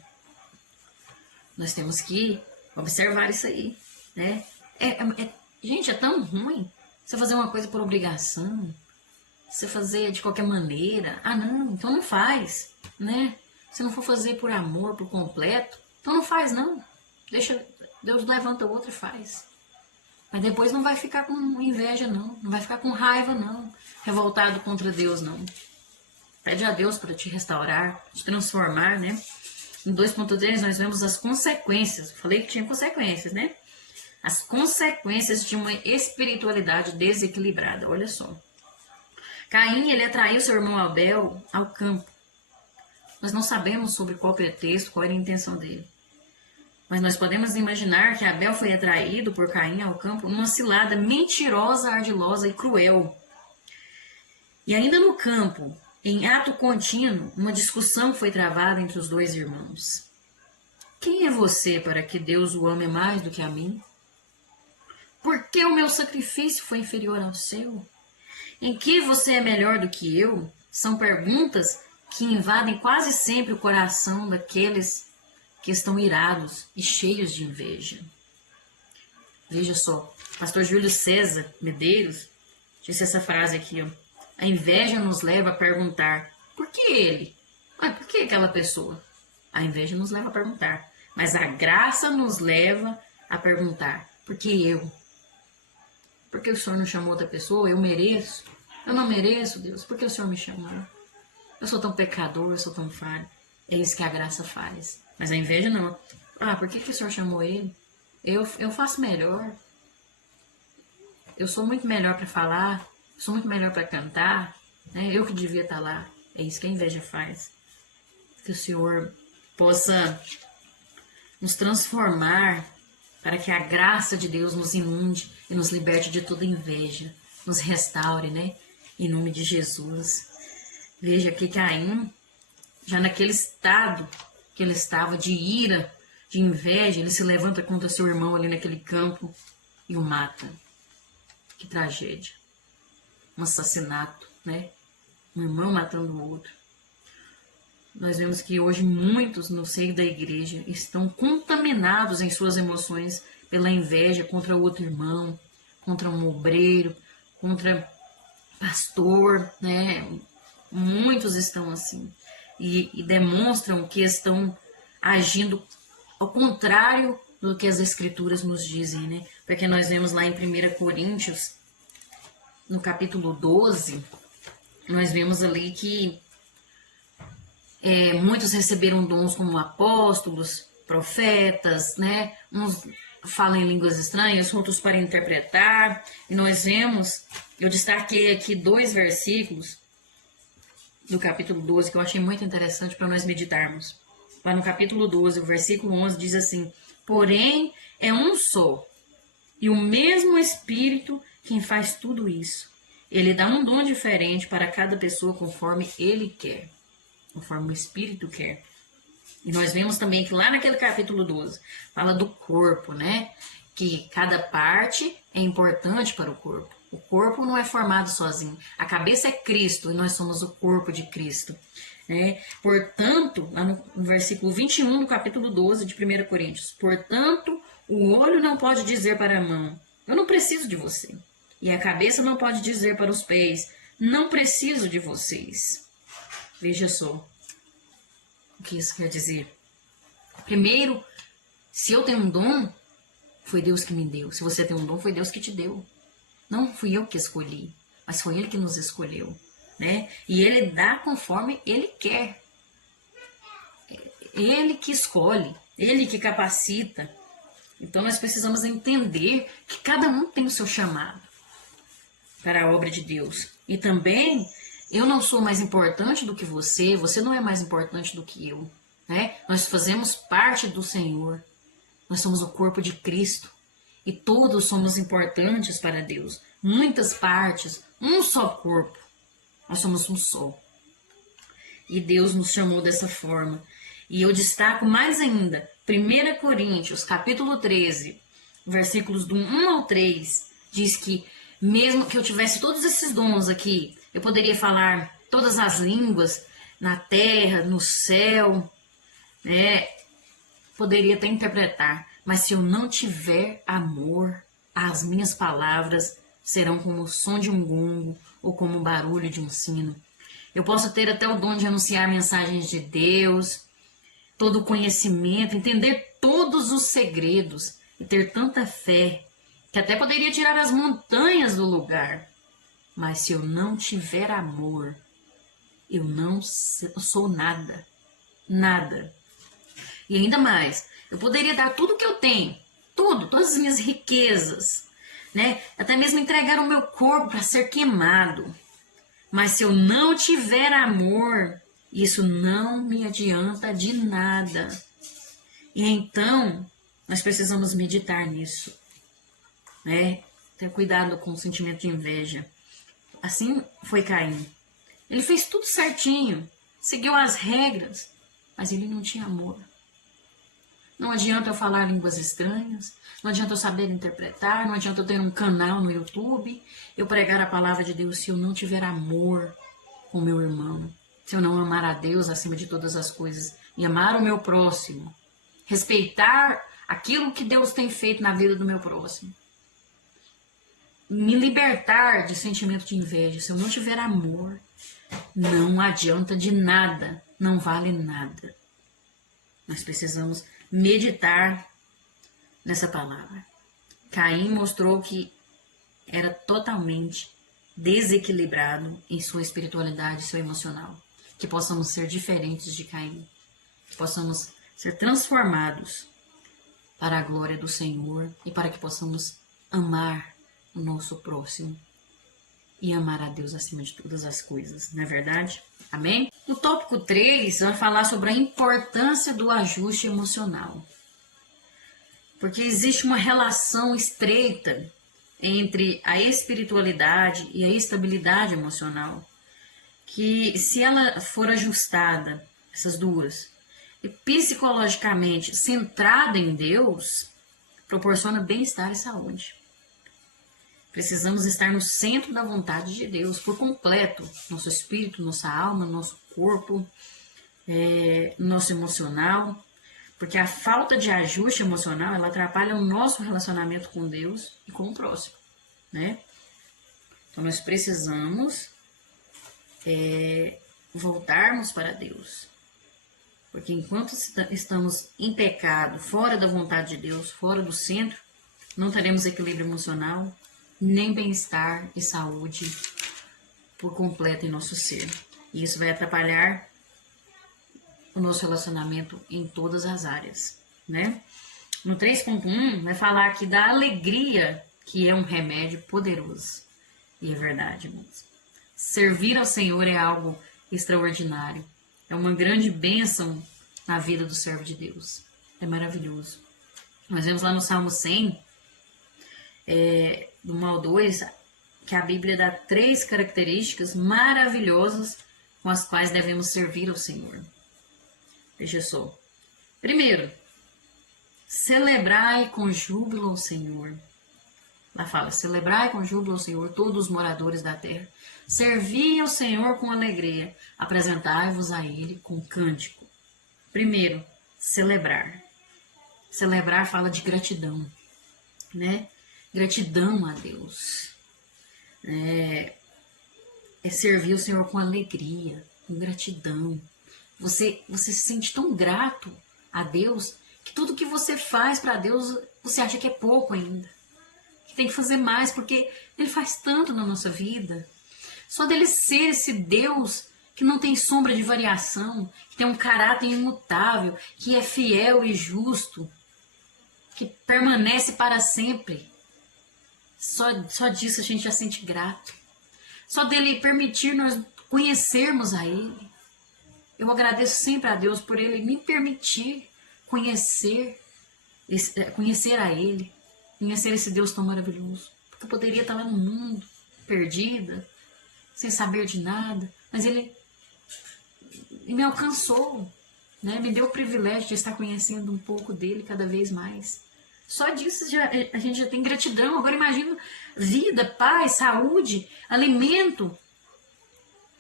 Nós temos que observar isso aí, né? Gente, é tão ruim você fazer uma coisa por obrigação, você fazer de qualquer maneira. Ah, não, então não faz, né? Se não for fazer por amor, por completo, então não faz, não. Deixa, Deus levanta o outro e faz. Mas depois não vai ficar com inveja, não. Não vai ficar com raiva, não. Revoltado contra Deus, não. Pede a Deus para te restaurar, te transformar, né? Em 2.3 nós vemos as consequências. Falei que tinha consequências, né? As consequências de uma espiritualidade desequilibrada. Olha só. Caim, ele atraiu seu irmão Abel ao campo. Nós não sabemos sobre qual pretexto, qual era a intenção dele. Mas nós podemos imaginar que Abel foi atraído por Caim ao campo numa cilada mentirosa, ardilosa e cruel. E ainda no campo, em ato contínuo, uma discussão foi travada entre os dois irmãos. Quem é você para que Deus o ame mais do que a mim? Por que o meu sacrifício foi inferior ao seu? Em que você é melhor do que eu? São perguntas que invadem quase sempre o coração daqueles que estão irados e cheios de inveja. Veja só, pastor Júlio César Medeiros disse essa frase aqui, ó. A inveja nos leva a perguntar, por que ele? Por que aquela pessoa? A inveja nos leva a perguntar, mas a graça nos leva a perguntar, por que eu? Por que o Senhor não chamou outra pessoa? Eu mereço? Eu não mereço, Deus? Por que o Senhor me chamou? Eu sou tão pecador, eu sou tão falho. É isso que a graça faz. Mas a inveja não. Por que o Senhor chamou ele? Eu faço melhor. Eu sou muito melhor para falar. Eu sou muito melhor para cantar. Né? Eu que devia estar lá. É isso que a inveja faz. Que o Senhor possa nos transformar para que a graça de Deus nos inunde e nos liberte de toda inveja. Nos restaure, né? Em nome de Jesus. Veja que Caim, já naquele estado que ele estava de ira, de inveja, ele se levanta contra seu irmão ali naquele campo e o mata. Que tragédia. Um assassinato, né? Um irmão matando o outro. Nós vemos que hoje muitos no seio da igreja estão contaminados em suas emoções pela inveja contra outro irmão, contra um obreiro, contra pastor, né? Muitos estão assim e demonstram que estão agindo ao contrário do que as escrituras nos dizem, né? Porque nós vemos lá em 1 Coríntios, no capítulo 12, nós vemos ali que muitos receberam dons como apóstolos, profetas, né? Uns falam em línguas estranhas, outros para interpretar. E nós vemos, eu destaquei aqui 2 versículos do capítulo 12 que eu achei muito interessante para nós meditarmos. Lá no capítulo 12, o versículo 11 diz assim: porém, é um só, e o mesmo Espírito quem faz tudo isso. Ele dá um dom diferente para cada pessoa conforme ele quer, conforme o Espírito quer. E nós vemos também que lá naquele capítulo 12 fala do corpo, né? Que cada parte é importante para o corpo. O corpo não é formado sozinho. A cabeça é Cristo e nós somos o corpo de Cristo. Né? Portanto, lá no versículo 21 do capítulo 12 de 1 Coríntios, portanto, o olho não pode dizer para a mão, eu não preciso de você. E a cabeça não pode dizer para os pés, não preciso de vocês. Veja só o que isso quer dizer. Primeiro, se eu tenho um dom, foi Deus que me deu. Se você tem um dom, foi Deus que te deu. Não fui eu que escolhi, mas foi Ele que nos escolheu, né? E Ele dá conforme Ele quer. Ele que escolhe, Ele que capacita. Então nós precisamos entender que cada um tem o seu chamado para a obra de Deus. E também, eu não sou mais importante do que você, você não é mais importante do que eu, né? Nós fazemos parte do Senhor. Nós somos o corpo de Cristo. E todos somos importantes para Deus. Muitas partes, um só corpo. Nós somos um só. E Deus nos chamou dessa forma. E eu destaco mais ainda, 1 Coríntios, capítulo 13, versículos do 1 ao 3, diz que mesmo que eu tivesse todos esses dons aqui, eu poderia falar todas as línguas na terra, no céu, né? Poderia até interpretar. Mas se eu não tiver amor, as minhas palavras serão como o som de um gongo ou como o barulho de um sino. Eu posso ter até o dom de anunciar mensagens de Deus, todo o conhecimento, entender todos os segredos e ter tanta fé que até poderia tirar as montanhas do lugar. Mas se eu não tiver amor, eu não sou nada. Nada. E ainda mais, eu poderia dar tudo que eu tenho, tudo, todas as minhas riquezas, né? Até mesmo entregar o meu corpo para ser queimado. Mas se eu não tiver amor, isso não me adianta de nada. E então, nós precisamos meditar nisso, né? Ter cuidado com o sentimento de inveja. Assim foi Caim. Ele fez tudo certinho, seguiu as regras, mas ele não tinha amor. Não adianta eu falar línguas estranhas, não adianta eu saber interpretar, não adianta eu ter um canal no YouTube, eu pregar a palavra de Deus se eu não tiver amor com o meu irmão, se eu não amar a Deus acima de todas as coisas e amar o meu próximo, respeitar aquilo que Deus tem feito na vida do meu próximo, me libertar de sentimento de inveja. Se eu não tiver amor, não adianta de nada, não vale nada. Nós precisamos meditar nessa palavra. Caim mostrou que era totalmente desequilibrado em sua espiritualidade, seu emocional. Que possamos ser diferentes de Caim. Que possamos ser transformados para a glória do Senhor e para que possamos amar o nosso próximo e amar a Deus acima de todas as coisas, não é verdade? Amém? No tópico 3, vai falar sobre a importância do ajuste emocional. Porque existe uma relação estreita entre a espiritualidade e a estabilidade emocional, que se ela for ajustada, essas duas, e psicologicamente centrada em Deus, proporciona bem-estar e saúde. Precisamos estar no centro da vontade de Deus, por completo. Nosso espírito, nossa alma, nosso corpo, nosso emocional. Porque a falta de ajuste emocional, ela atrapalha o nosso relacionamento com Deus e com o próximo, né? Então, nós precisamos voltarmos para Deus. Porque enquanto estamos em pecado, fora da vontade de Deus, fora do centro, não teremos equilíbrio emocional, nem bem-estar e saúde por completo em nosso ser. E isso vai atrapalhar o nosso relacionamento em todas as áreas, né? No 3.1 vai falar aqui da alegria, que é um remédio poderoso. E é verdade, irmãos. Servir ao Senhor é algo extraordinário. É uma grande bênção na vida do servo de Deus. É maravilhoso. Nós vemos lá no Salmo 100, do 1 ao 2, que a Bíblia dá 3 características maravilhosas com as quais devemos servir ao Senhor. Veja só. Primeiro, celebrai com júbilo ao Senhor. Lá fala, celebrai com júbilo ao Senhor todos os moradores da terra. Servi ao Senhor com alegria. Apresentai-vos a Ele com cântico. Primeiro, celebrar. Celebrar fala de gratidão, né? Gratidão a Deus. É servir o Senhor com alegria, com gratidão. Você se sente tão grato a Deus que tudo que você faz para Deus, você acha que é pouco ainda. Que tem que fazer mais, porque Ele faz tanto na nossa vida. Só dele ser esse Deus que não tem sombra de variação, que tem um caráter imutável, que é fiel e justo, que permanece para sempre. Só disso a gente já sente grato. Só dele permitir nós conhecermos a Ele. Eu agradeço sempre a Deus por Ele me permitir conhecer a Ele, conhecer esse Deus tão maravilhoso. Porque eu poderia estar lá no mundo, perdida, sem saber de nada, mas Ele me alcançou, né? Me deu o privilégio de estar conhecendo um pouco dele cada vez mais. Só disso a gente já tem gratidão. Agora imagina vida, paz, saúde, alimento.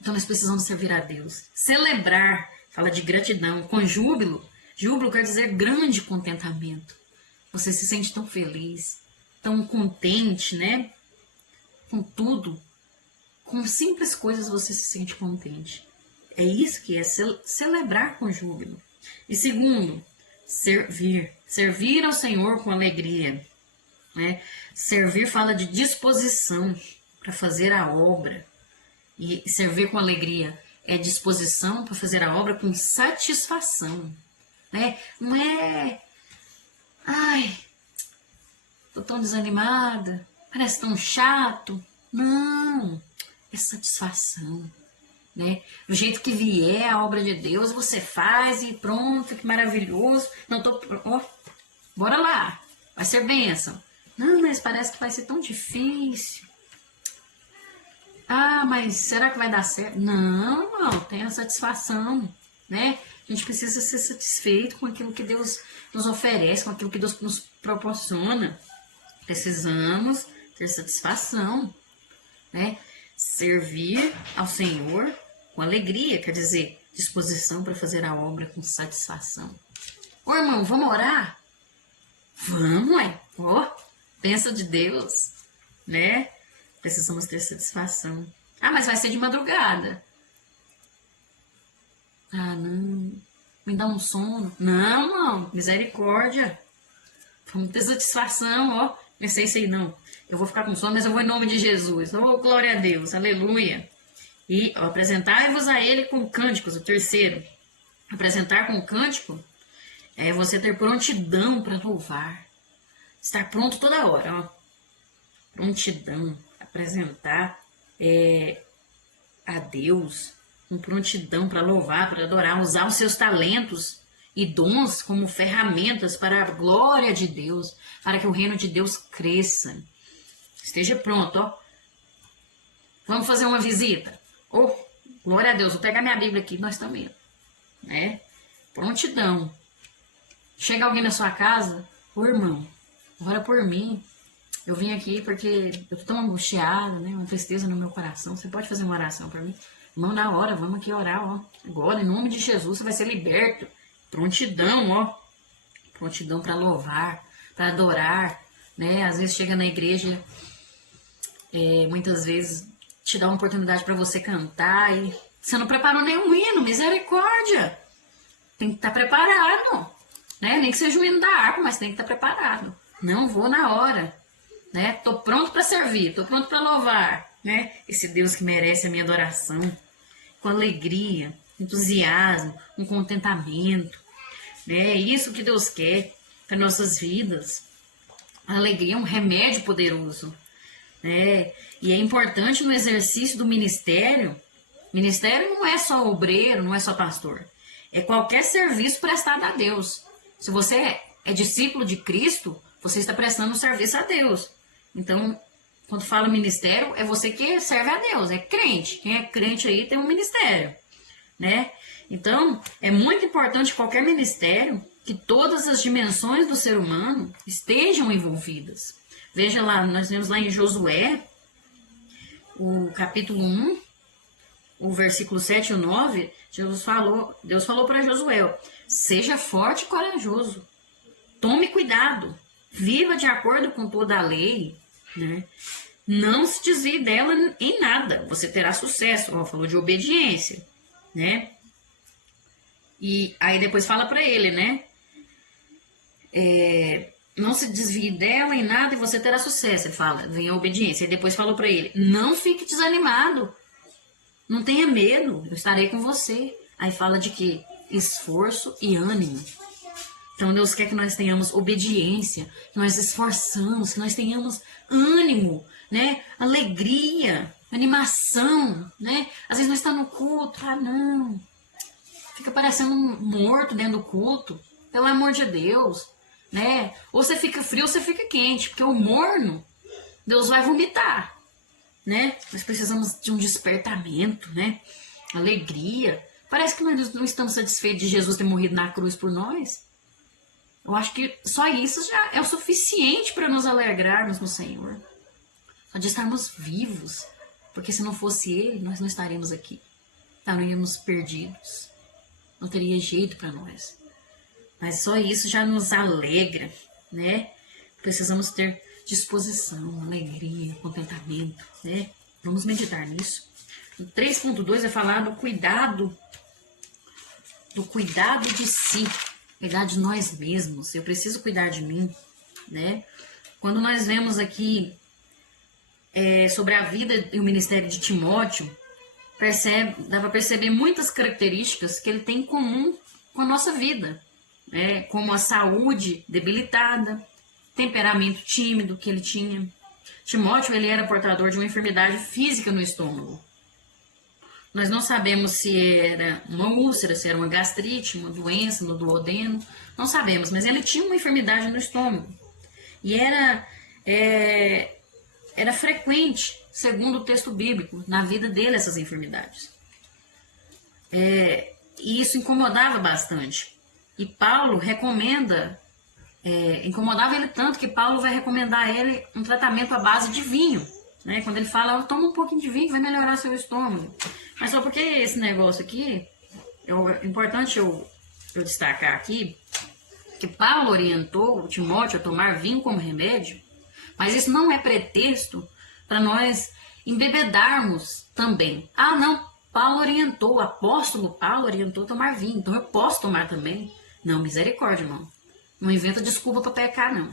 Então nós precisamos servir a Deus. Celebrar, fala de gratidão, com júbilo. Júbilo quer dizer grande contentamento. Você se sente tão feliz, tão contente, né? Com tudo. Com simples coisas você se sente contente. É isso que é celebrar com júbilo. E segundo, servir. Servir ao Senhor com alegria. Né? Servir fala de disposição para fazer a obra. E servir com alegria é disposição para fazer a obra com satisfação. Né? Não é... Ai, tô tão desanimada, parece tão chato. Não, é satisfação. Né? Do jeito que vier a obra de Deus, você faz e pronto, que maravilhoso. Não tô... bora lá, vai ser bênção. Não, mas parece que vai ser tão difícil. Ah, mas será que vai dar certo? Não, tenha satisfação, né? A gente precisa ser satisfeito com aquilo que Deus nos oferece, com aquilo que Deus nos proporciona. Precisamos ter satisfação, né? Servir ao Senhor com alegria, quer dizer, disposição para fazer a obra com satisfação. Ô irmão, vamos orar? Vamos, ué. Pensa de Deus, né? Precisamos ter satisfação. Ah, mas vai ser de madrugada. Ah, não. Me dá um sono. Não, misericórdia. Vamos ter satisfação, ó. Pensei isso aí, não. Eu vou ficar com sono, mas eu vou em nome de Jesus. Oh, glória a Deus, aleluia. E apresentai-vos a Ele com cânticos, o terceiro. Apresentar com cântico é você ter prontidão para louvar. Estar pronto toda hora, ó. Prontidão. Apresentar a Deus com prontidão para louvar, para adorar, usar os seus talentos e dons como ferramentas para a glória de Deus, para que o reino de Deus cresça. Esteja pronto, ó. Vamos fazer uma visita. Oh, glória a Deus, vou pegar minha Bíblia aqui, nós também. Né? Prontidão. Chega alguém na sua casa, ô irmão, ora por mim. Eu vim aqui porque eu tô tão angustiada, né? Uma tristeza no meu coração. Você pode fazer uma oração para mim? Irmão, na hora, vamos aqui orar, ó. Agora, em nome de Jesus, você vai ser liberto. Prontidão, ó. Prontidão para louvar, para adorar, né? Às vezes chega na igreja muitas vezes te dá uma oportunidade para você cantar e você não preparou nenhum hino, misericórdia. Tem que estar preparado, né? Nem que seja o hino da harpa, mas tem que estar preparado. Não vou na hora, né? Tô pronto para servir, tô pronto para louvar, né? Esse Deus que merece a minha adoração, com alegria, entusiasmo, um contentamento, né? É isso que Deus quer para nossas vidas. A alegria é um remédio poderoso, né? E é importante no exercício do ministério. Ministério não é só obreiro, não é só pastor. É qualquer serviço prestado a Deus. Se você é discípulo de Cristo, você está prestando um serviço a Deus. Então, quando fala ministério, é você que serve a Deus, é crente. Quem é crente aí tem um ministério, né? Então, é muito importante qualquer ministério que todas as dimensões do ser humano estejam envolvidas. Veja lá, nós vemos lá em Josué, o capítulo 1, o versículo 7 e o 9, Deus falou para Josué, ó, seja forte e corajoso, tome cuidado, viva de acordo com toda a lei, né? Não se desvie dela em nada, você terá sucesso. Ó, falou de obediência, né? E aí depois fala para ele, né? Não se desvie dela em nada e você terá sucesso. Ele fala, vem a obediência. E depois falou para ele, não fique desanimado, não tenha medo, eu estarei com você. Aí fala de quê? Esforço e ânimo. Então Deus quer que nós tenhamos obediência, que nós esforçamos, que nós tenhamos ânimo, né? Alegria, animação, né? Às vezes nós estamos no culto, não, fica parecendo um morto dentro do culto, pelo amor de Deus, né? Ou você fica frio ou você fica quente, porque o morno, Deus vai vomitar, né? Nós precisamos de um despertamento, né? Alegria. Parece que nós não estamos satisfeitos de Jesus ter morrido na cruz por nós. Eu acho que só isso já é o suficiente para nos alegrarmos no Senhor. Só de estarmos vivos. Porque se não fosse Ele, nós não estaríamos aqui. Estaríamos perdidos. Não teria jeito para nós. Mas só isso já nos alegra, né? Precisamos ter disposição, alegria, contentamento, né? Vamos meditar nisso. O 3.2 é falar do cuidado de si, cuidar de nós mesmos. Eu preciso cuidar de mim, né? Quando nós vemos aqui sobre a vida e o ministério de Timóteo, dá para perceber muitas características que ele tem em comum com a nossa vida, né? Como a saúde debilitada, temperamento tímido que ele tinha. Timóteo, ele era portador de uma enfermidade física no estômago. Nós não sabemos se era uma úlcera, se era uma gastrite, uma doença no duodeno, não sabemos, mas ele tinha uma enfermidade no estômago. E era frequente, segundo o texto bíblico, na vida dele essas enfermidades. E isso incomodava bastante. E Paulo incomodava ele tanto que Paulo vai recomendar a ele um tratamento à base de vinho. Né? Quando ele fala, toma um pouquinho de vinho, vai melhorar seu estômago. Mas só porque esse negócio aqui, é importante eu destacar aqui, que Paulo orientou o Timóteo a tomar vinho como remédio, mas isso não é pretexto para nós embebedarmos também. Ah, não, o apóstolo Paulo orientou a tomar vinho, então eu posso tomar também. Não, misericórdia, irmão. Não inventa desculpa para pecar, não.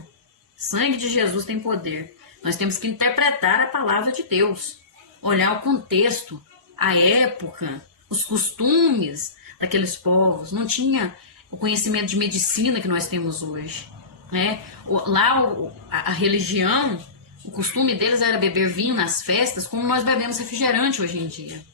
Sangue de Jesus tem poder. Nós temos que interpretar a palavra de Deus, olhar o contexto, a época, os costumes daqueles povos. Não tinha o conhecimento de medicina que nós temos hoje, né? Lá a religião, o costume deles era beber vinho nas festas, como nós bebemos refrigerante hoje em dia,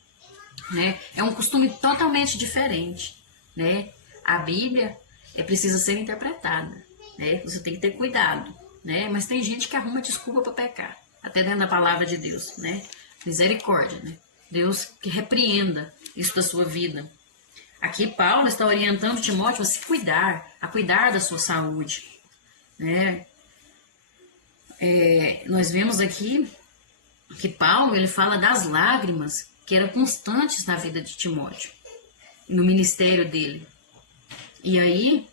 né? É um costume totalmente diferente, né? A Bíblia precisa ser interpretada, né? Você tem que ter cuidado, né? Mas tem gente que arruma desculpa para pecar, até dentro da palavra de Deus, né? Misericórdia, né? Deus que repreenda isso da sua vida. Aqui Paulo está orientando Timóteo a se cuidar, a cuidar da sua saúde, né? Nós vemos aqui que Paulo, ele fala das lágrimas que eram constantes na vida de Timóteo, no ministério dele. E aí,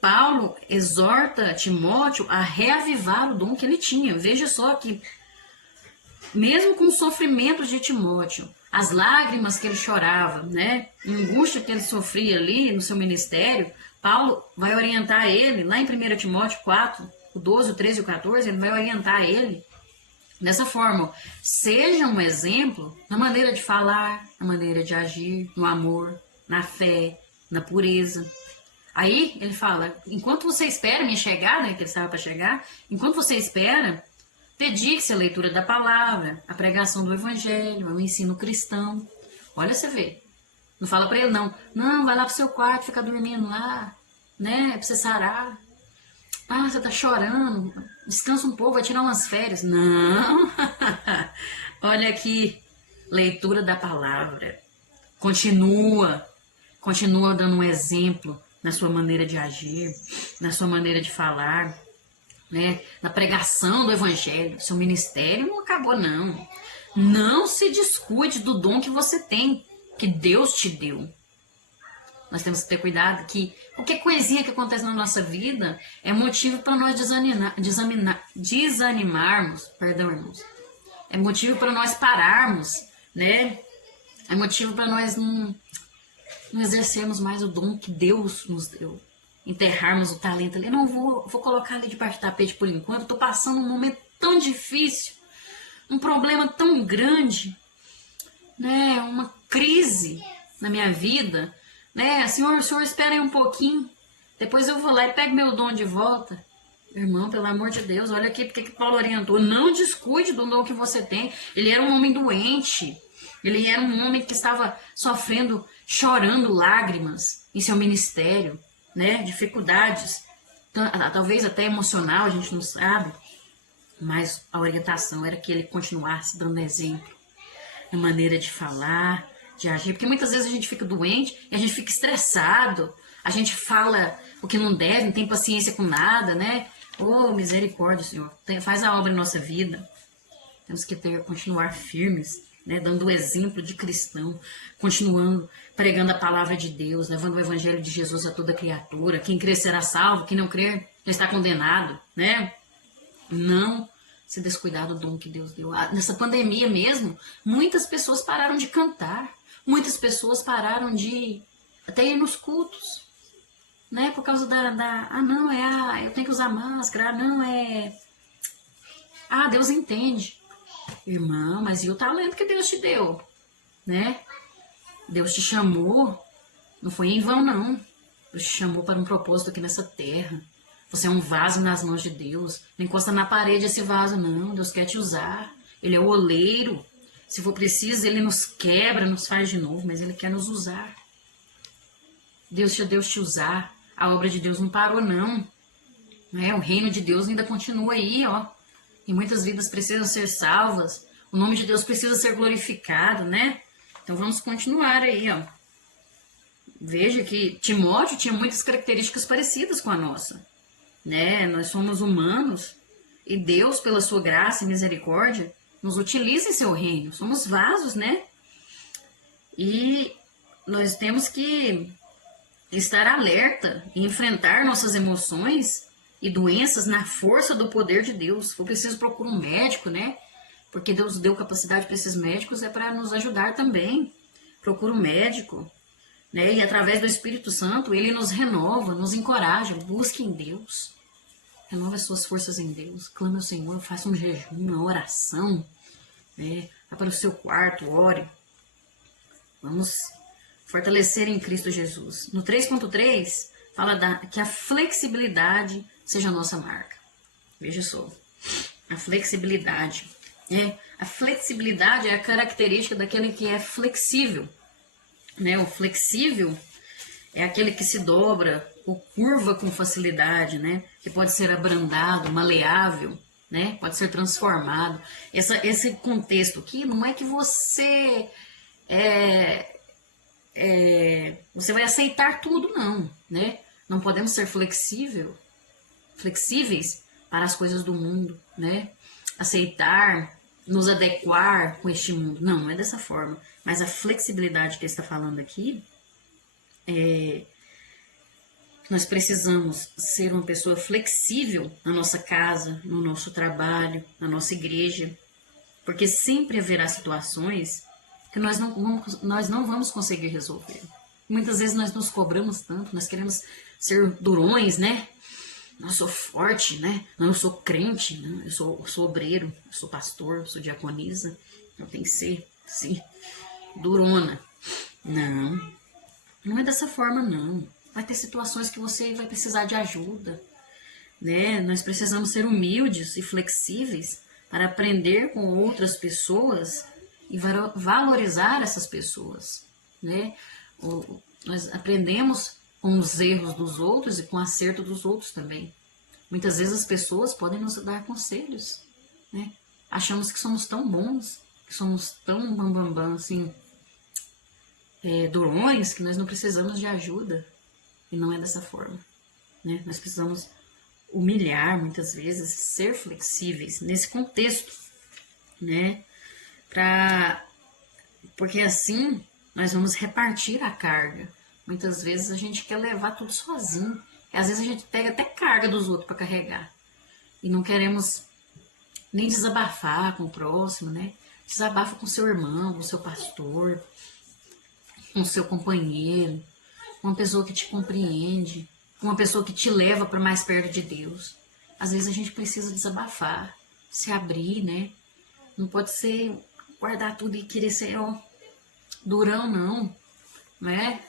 Paulo exorta Timóteo a reavivar o dom que ele tinha. Veja só que mesmo com os sofrimentos de Timóteo, as lágrimas que ele chorava, né? A angústia que ele sofria ali no seu ministério, Paulo vai orientar ele, lá em 1 Timóteo 4, o 12, o 13 e o 14, ele vai orientar ele dessa forma. Seja um exemplo na maneira de falar, na maneira de agir, no amor, na fé, na pureza. Aí ele fala, enquanto você espera minha chegada, que ele estava para chegar, enquanto você espera, dedique-se à leitura da palavra, à pregação do evangelho, ao ensino cristão. Olha, você vê. Não fala para ele, não. Não, vai lá pro seu quarto, fica dormindo lá, né? Pra você sarar. Ah, você tá chorando. Descansa um pouco, vai tirar umas férias. Não. Olha aqui. Leitura da palavra. Continua dando um exemplo na sua maneira de agir, na sua maneira de falar, né? Na pregação do evangelho. Seu ministério não acabou, não. Não se descuide do dom que você tem, que Deus te deu. Nós temos que ter cuidado que qualquer coisinha que acontece na nossa vida é motivo para nós desanimarmos, perdão, irmãos. É motivo para nós pararmos, né? É motivo para nós não exercermos mais o dom que Deus nos deu. Enterrarmos o talento ali. Não vou colocar ali debaixo do tapete por enquanto. Estou passando um momento tão difícil, um problema tão grande, né? Uma crise na minha vida, né? Senhor, espera aí um pouquinho. Depois eu vou lá e pego meu dom de volta. Irmão, pelo amor de Deus, olha aqui porque que Paulo orientou. Não descuide do dom que você tem. Ele era um homem doente. Ele era um homem que estava sofrendo, chorando lágrimas em seu ministério, né? Dificuldades, talvez até emocional, a gente não sabe. Mas a orientação era que ele continuasse dando exemplo na maneira de falar, de agir. Porque muitas vezes a gente fica doente e a gente fica estressado. A gente fala o que não deve, não tem paciência com nada, né? Oh, misericórdia, Senhor. Faz a obra em nossa vida. Temos que continuar firmes, né? Dando o exemplo de cristão, continuando pregando a palavra de Deus, levando o evangelho de Jesus a toda criatura. Quem crer será salvo, quem não crer já está condenado, né? Não se descuidar do dom que Deus deu. Nessa pandemia mesmo, muitas pessoas pararam de cantar, muitas pessoas pararam de até ir nos cultos, né? Por causa eu tenho que usar máscara, Deus entende. Irmão, mas e o talento que Deus te deu, né? Deus te chamou, não foi em vão, não. Deus te chamou para um propósito aqui nessa terra. Você é um vaso nas mãos de Deus. Não encosta na parede esse vaso, não. Deus quer te usar. Ele é o oleiro. Se for preciso, ele nos quebra, nos faz de novo, mas ele quer nos usar. Deus te usar. A obra de Deus não parou, não. O reino de Deus ainda continua aí, ó. E muitas vidas precisam ser salvas. O nome de Deus precisa ser glorificado, né? Então vamos continuar aí, ó. Veja que Timóteo tinha muitas características parecidas com a nossa, né? Nós somos humanos e Deus, pela sua graça e misericórdia, nos utiliza em seu reino. Somos vasos, né? E nós temos que estar alerta e enfrentar nossas emoções e doenças na força do poder de Deus. Se for preciso, procura um médico, né? Porque Deus deu capacidade para esses médicos, é para nos ajudar também. Procura um médico, né? E através do Espírito Santo, ele nos renova, nos encoraja. Busque em Deus. Renova as suas forças em Deus. Clame ao Senhor, faça um jejum, uma oração, né? Vá para o seu quarto, ore. Vamos fortalecer em Cristo Jesus. No 3.3, fala que a flexibilidade seja a nossa marca. Veja só. A flexibilidade. A flexibilidade é a característica daquele que é flexível, né? O flexível é aquele que se dobra ou curva com facilidade, né? Que pode ser abrandado, maleável, né? Pode ser transformado. Esse contexto aqui não é que você você vai aceitar tudo, não, né? Não podemos ser flexíveis para as coisas do mundo, né? Aceitar, nos adequar com este mundo. Não é dessa forma. Mas a flexibilidade que ele está falando aqui nós precisamos ser uma pessoa flexível na nossa casa, no nosso trabalho, na nossa igreja, Porque sempre haverá situações que nós não vamos conseguir resolver. Muitas vezes nós nos cobramos tanto, nós queremos ser durões, né? Não, eu sou forte, né? Não, eu sou crente, né? Eu sou obreiro, eu sou pastor, eu sou diaconisa. Eu tenho que ser, sim, durona. Não, não é dessa forma, não. Vai ter situações que você vai precisar de ajuda, né? Nós precisamos ser humildes e flexíveis para aprender com outras pessoas e valorizar essas pessoas, né? Nós aprendemos com os erros dos outros e com o acerto dos outros também. Muitas vezes as pessoas podem nos dar conselhos, né? Achamos que somos tão bons, que somos tão bambambam, assim, durões, que nós não precisamos de ajuda. E não é dessa forma, né? Nós precisamos humilhar, muitas vezes, ser flexíveis nesse contexto, né? Porque assim nós vamos repartir a carga. Muitas vezes a gente quer levar tudo sozinho. E às vezes a gente pega até carga dos outros para carregar. E não queremos nem desabafar com o próximo, né? Desabafa com seu irmão, com seu pastor, com seu companheiro, uma pessoa que te compreende, uma pessoa que te leva para mais perto de Deus. Às vezes a gente precisa desabafar, se abrir, né? Não pode ser guardar tudo e querer ser durão, não, né?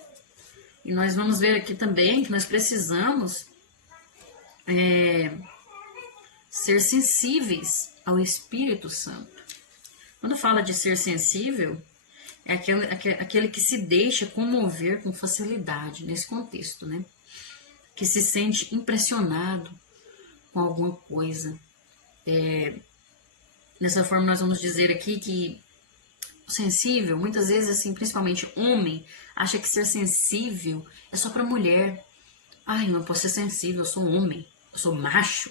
E nós vamos ver aqui também que nós precisamos ser sensíveis ao Espírito Santo. Quando fala de ser sensível, é aquele que se deixa comover com facilidade, nesse contexto, né? Que se sente impressionado com alguma coisa. Dessa forma, nós vamos dizer aqui que o sensível, muitas vezes, assim, principalmente homem, acha que ser sensível é só para mulher. Ai, eu não posso ser sensível, eu sou homem, eu sou macho,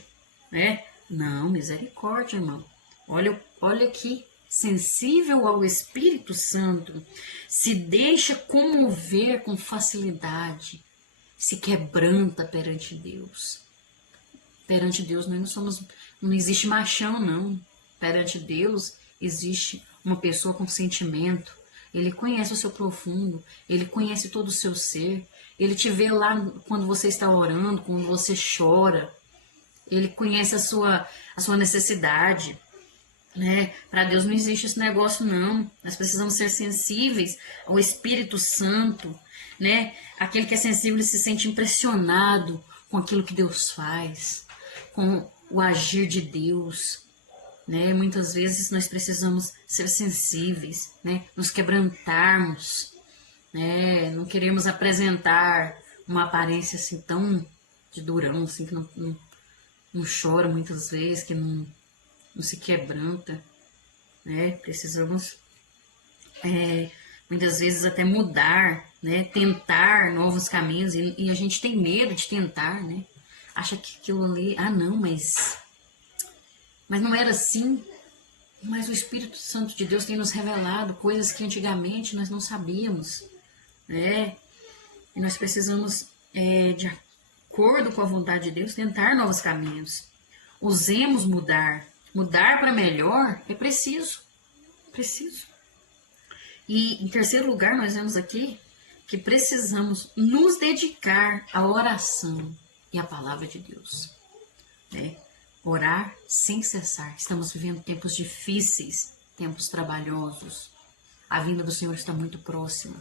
né? Não, misericórdia, irmão. Olha aqui, sensível ao Espírito Santo, se deixa comover com facilidade, se quebranta perante Deus. Perante Deus não existe machão, não. Perante Deus existe uma pessoa com sentimento. Ele conhece o seu profundo, ele conhece todo o seu ser, ele te vê lá quando você está orando, quando você chora, ele conhece a sua necessidade, né? Para Deus não existe esse negócio, não. Nós precisamos ser sensíveis ao Espírito Santo, né? Aquele que é sensível se sente impressionado com aquilo que Deus faz, com o agir de Deus, né? Muitas vezes nós precisamos ser sensíveis, né? Nos quebrantarmos, né? Não queremos apresentar uma aparência assim tão de durão, assim, que não chora muitas vezes, que não se quebranta, né? Precisamos muitas vezes até mudar, né? Tentar novos caminhos, e a gente tem medo de tentar, né? Acha que aquilo ali, não, mas não era assim. Mas o Espírito Santo de Deus tem nos revelado coisas que antigamente nós não sabíamos, né? E nós precisamos, de acordo com a vontade de Deus, tentar novos caminhos. Ousemos mudar. Mudar para melhor é preciso. E em terceiro lugar, nós vemos aqui que precisamos nos dedicar à oração e à palavra de Deus, né? Orar sem cessar. Estamos vivendo tempos difíceis, tempos trabalhosos. A vinda do Senhor está muito próxima.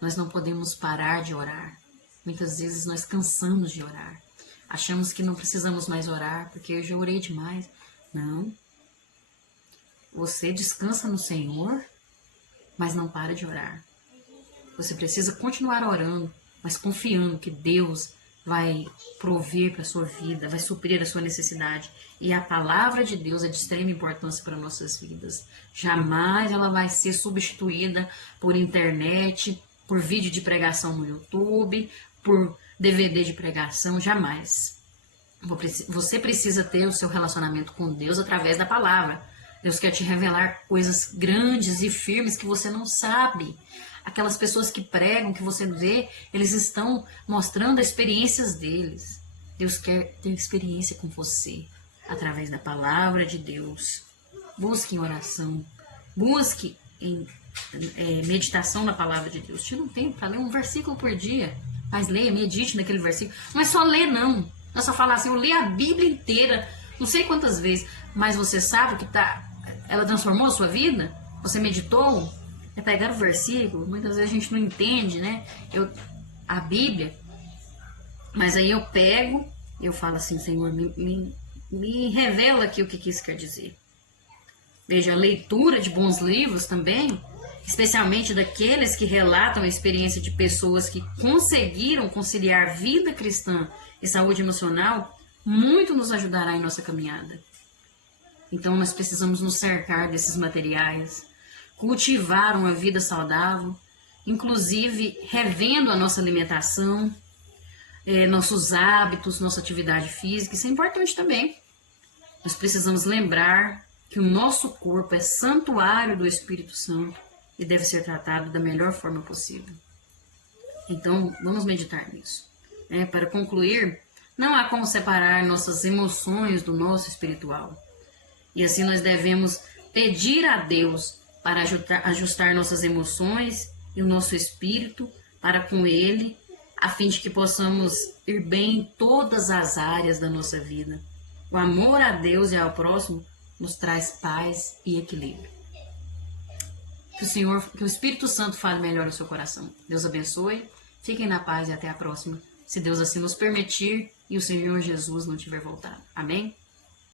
Nós não podemos parar de orar. Muitas vezes nós cansamos de orar. Achamos que não precisamos mais orar, porque eu já orei demais. Não. Você descansa no Senhor, mas não para de orar. Você precisa continuar orando, mas confiando que Deus vai prover para a sua vida, vai suprir a sua necessidade. E a palavra de Deus é de extrema importância para nossas vidas. Jamais ela vai ser substituída por internet, por vídeo de pregação no YouTube, por DVD de pregação, jamais. Você precisa ter o seu relacionamento com Deus através da palavra. Deus quer te revelar coisas grandes e firmes que você não sabe. Aquelas pessoas que pregam, que você vê, eles estão mostrando as experiências deles. Deus quer ter experiência com você através da palavra de Deus. busque em oração, busque em meditação na palavra de Deus. Tira um tempo para ler um versículo por dia, mas leia, medite naquele versículo. Não é só ler, não. Não é só falar assim, eu li a Bíblia inteira, não sei quantas vezes, mas você sabe que ela transformou a sua vida? Você meditou? É pegar o versículo, muitas vezes a gente não entende, né? A Bíblia, mas aí eu pego, eu falo assim, Senhor, me revela aqui o que isso quer dizer. Veja, a leitura de bons livros também, especialmente daqueles que relatam a experiência de pessoas que conseguiram conciliar vida cristã e saúde emocional, muito nos ajudará em nossa caminhada. Então nós precisamos nos cercar desses materiais, cultivar uma vida saudável, inclusive revendo a nossa alimentação, nossos hábitos, nossa atividade física. Isso é importante também. Nós precisamos lembrar que o nosso corpo é santuário do Espírito Santo e deve ser tratado da melhor forma possível. Então, vamos meditar nisso. Para concluir, não há como separar nossas emoções do nosso espiritual. E assim nós devemos pedir a Deus para ajustar nossas emoções e o nosso espírito para com Ele, a fim de que possamos ir bem em todas as áreas da nossa vida. O amor a Deus e ao próximo nos traz paz e equilíbrio. Que o Espírito Santo fale melhor no seu coração. Deus abençoe, fiquem na paz e até a próxima, se Deus assim nos permitir e o Senhor Jesus não tiver voltado. Amém?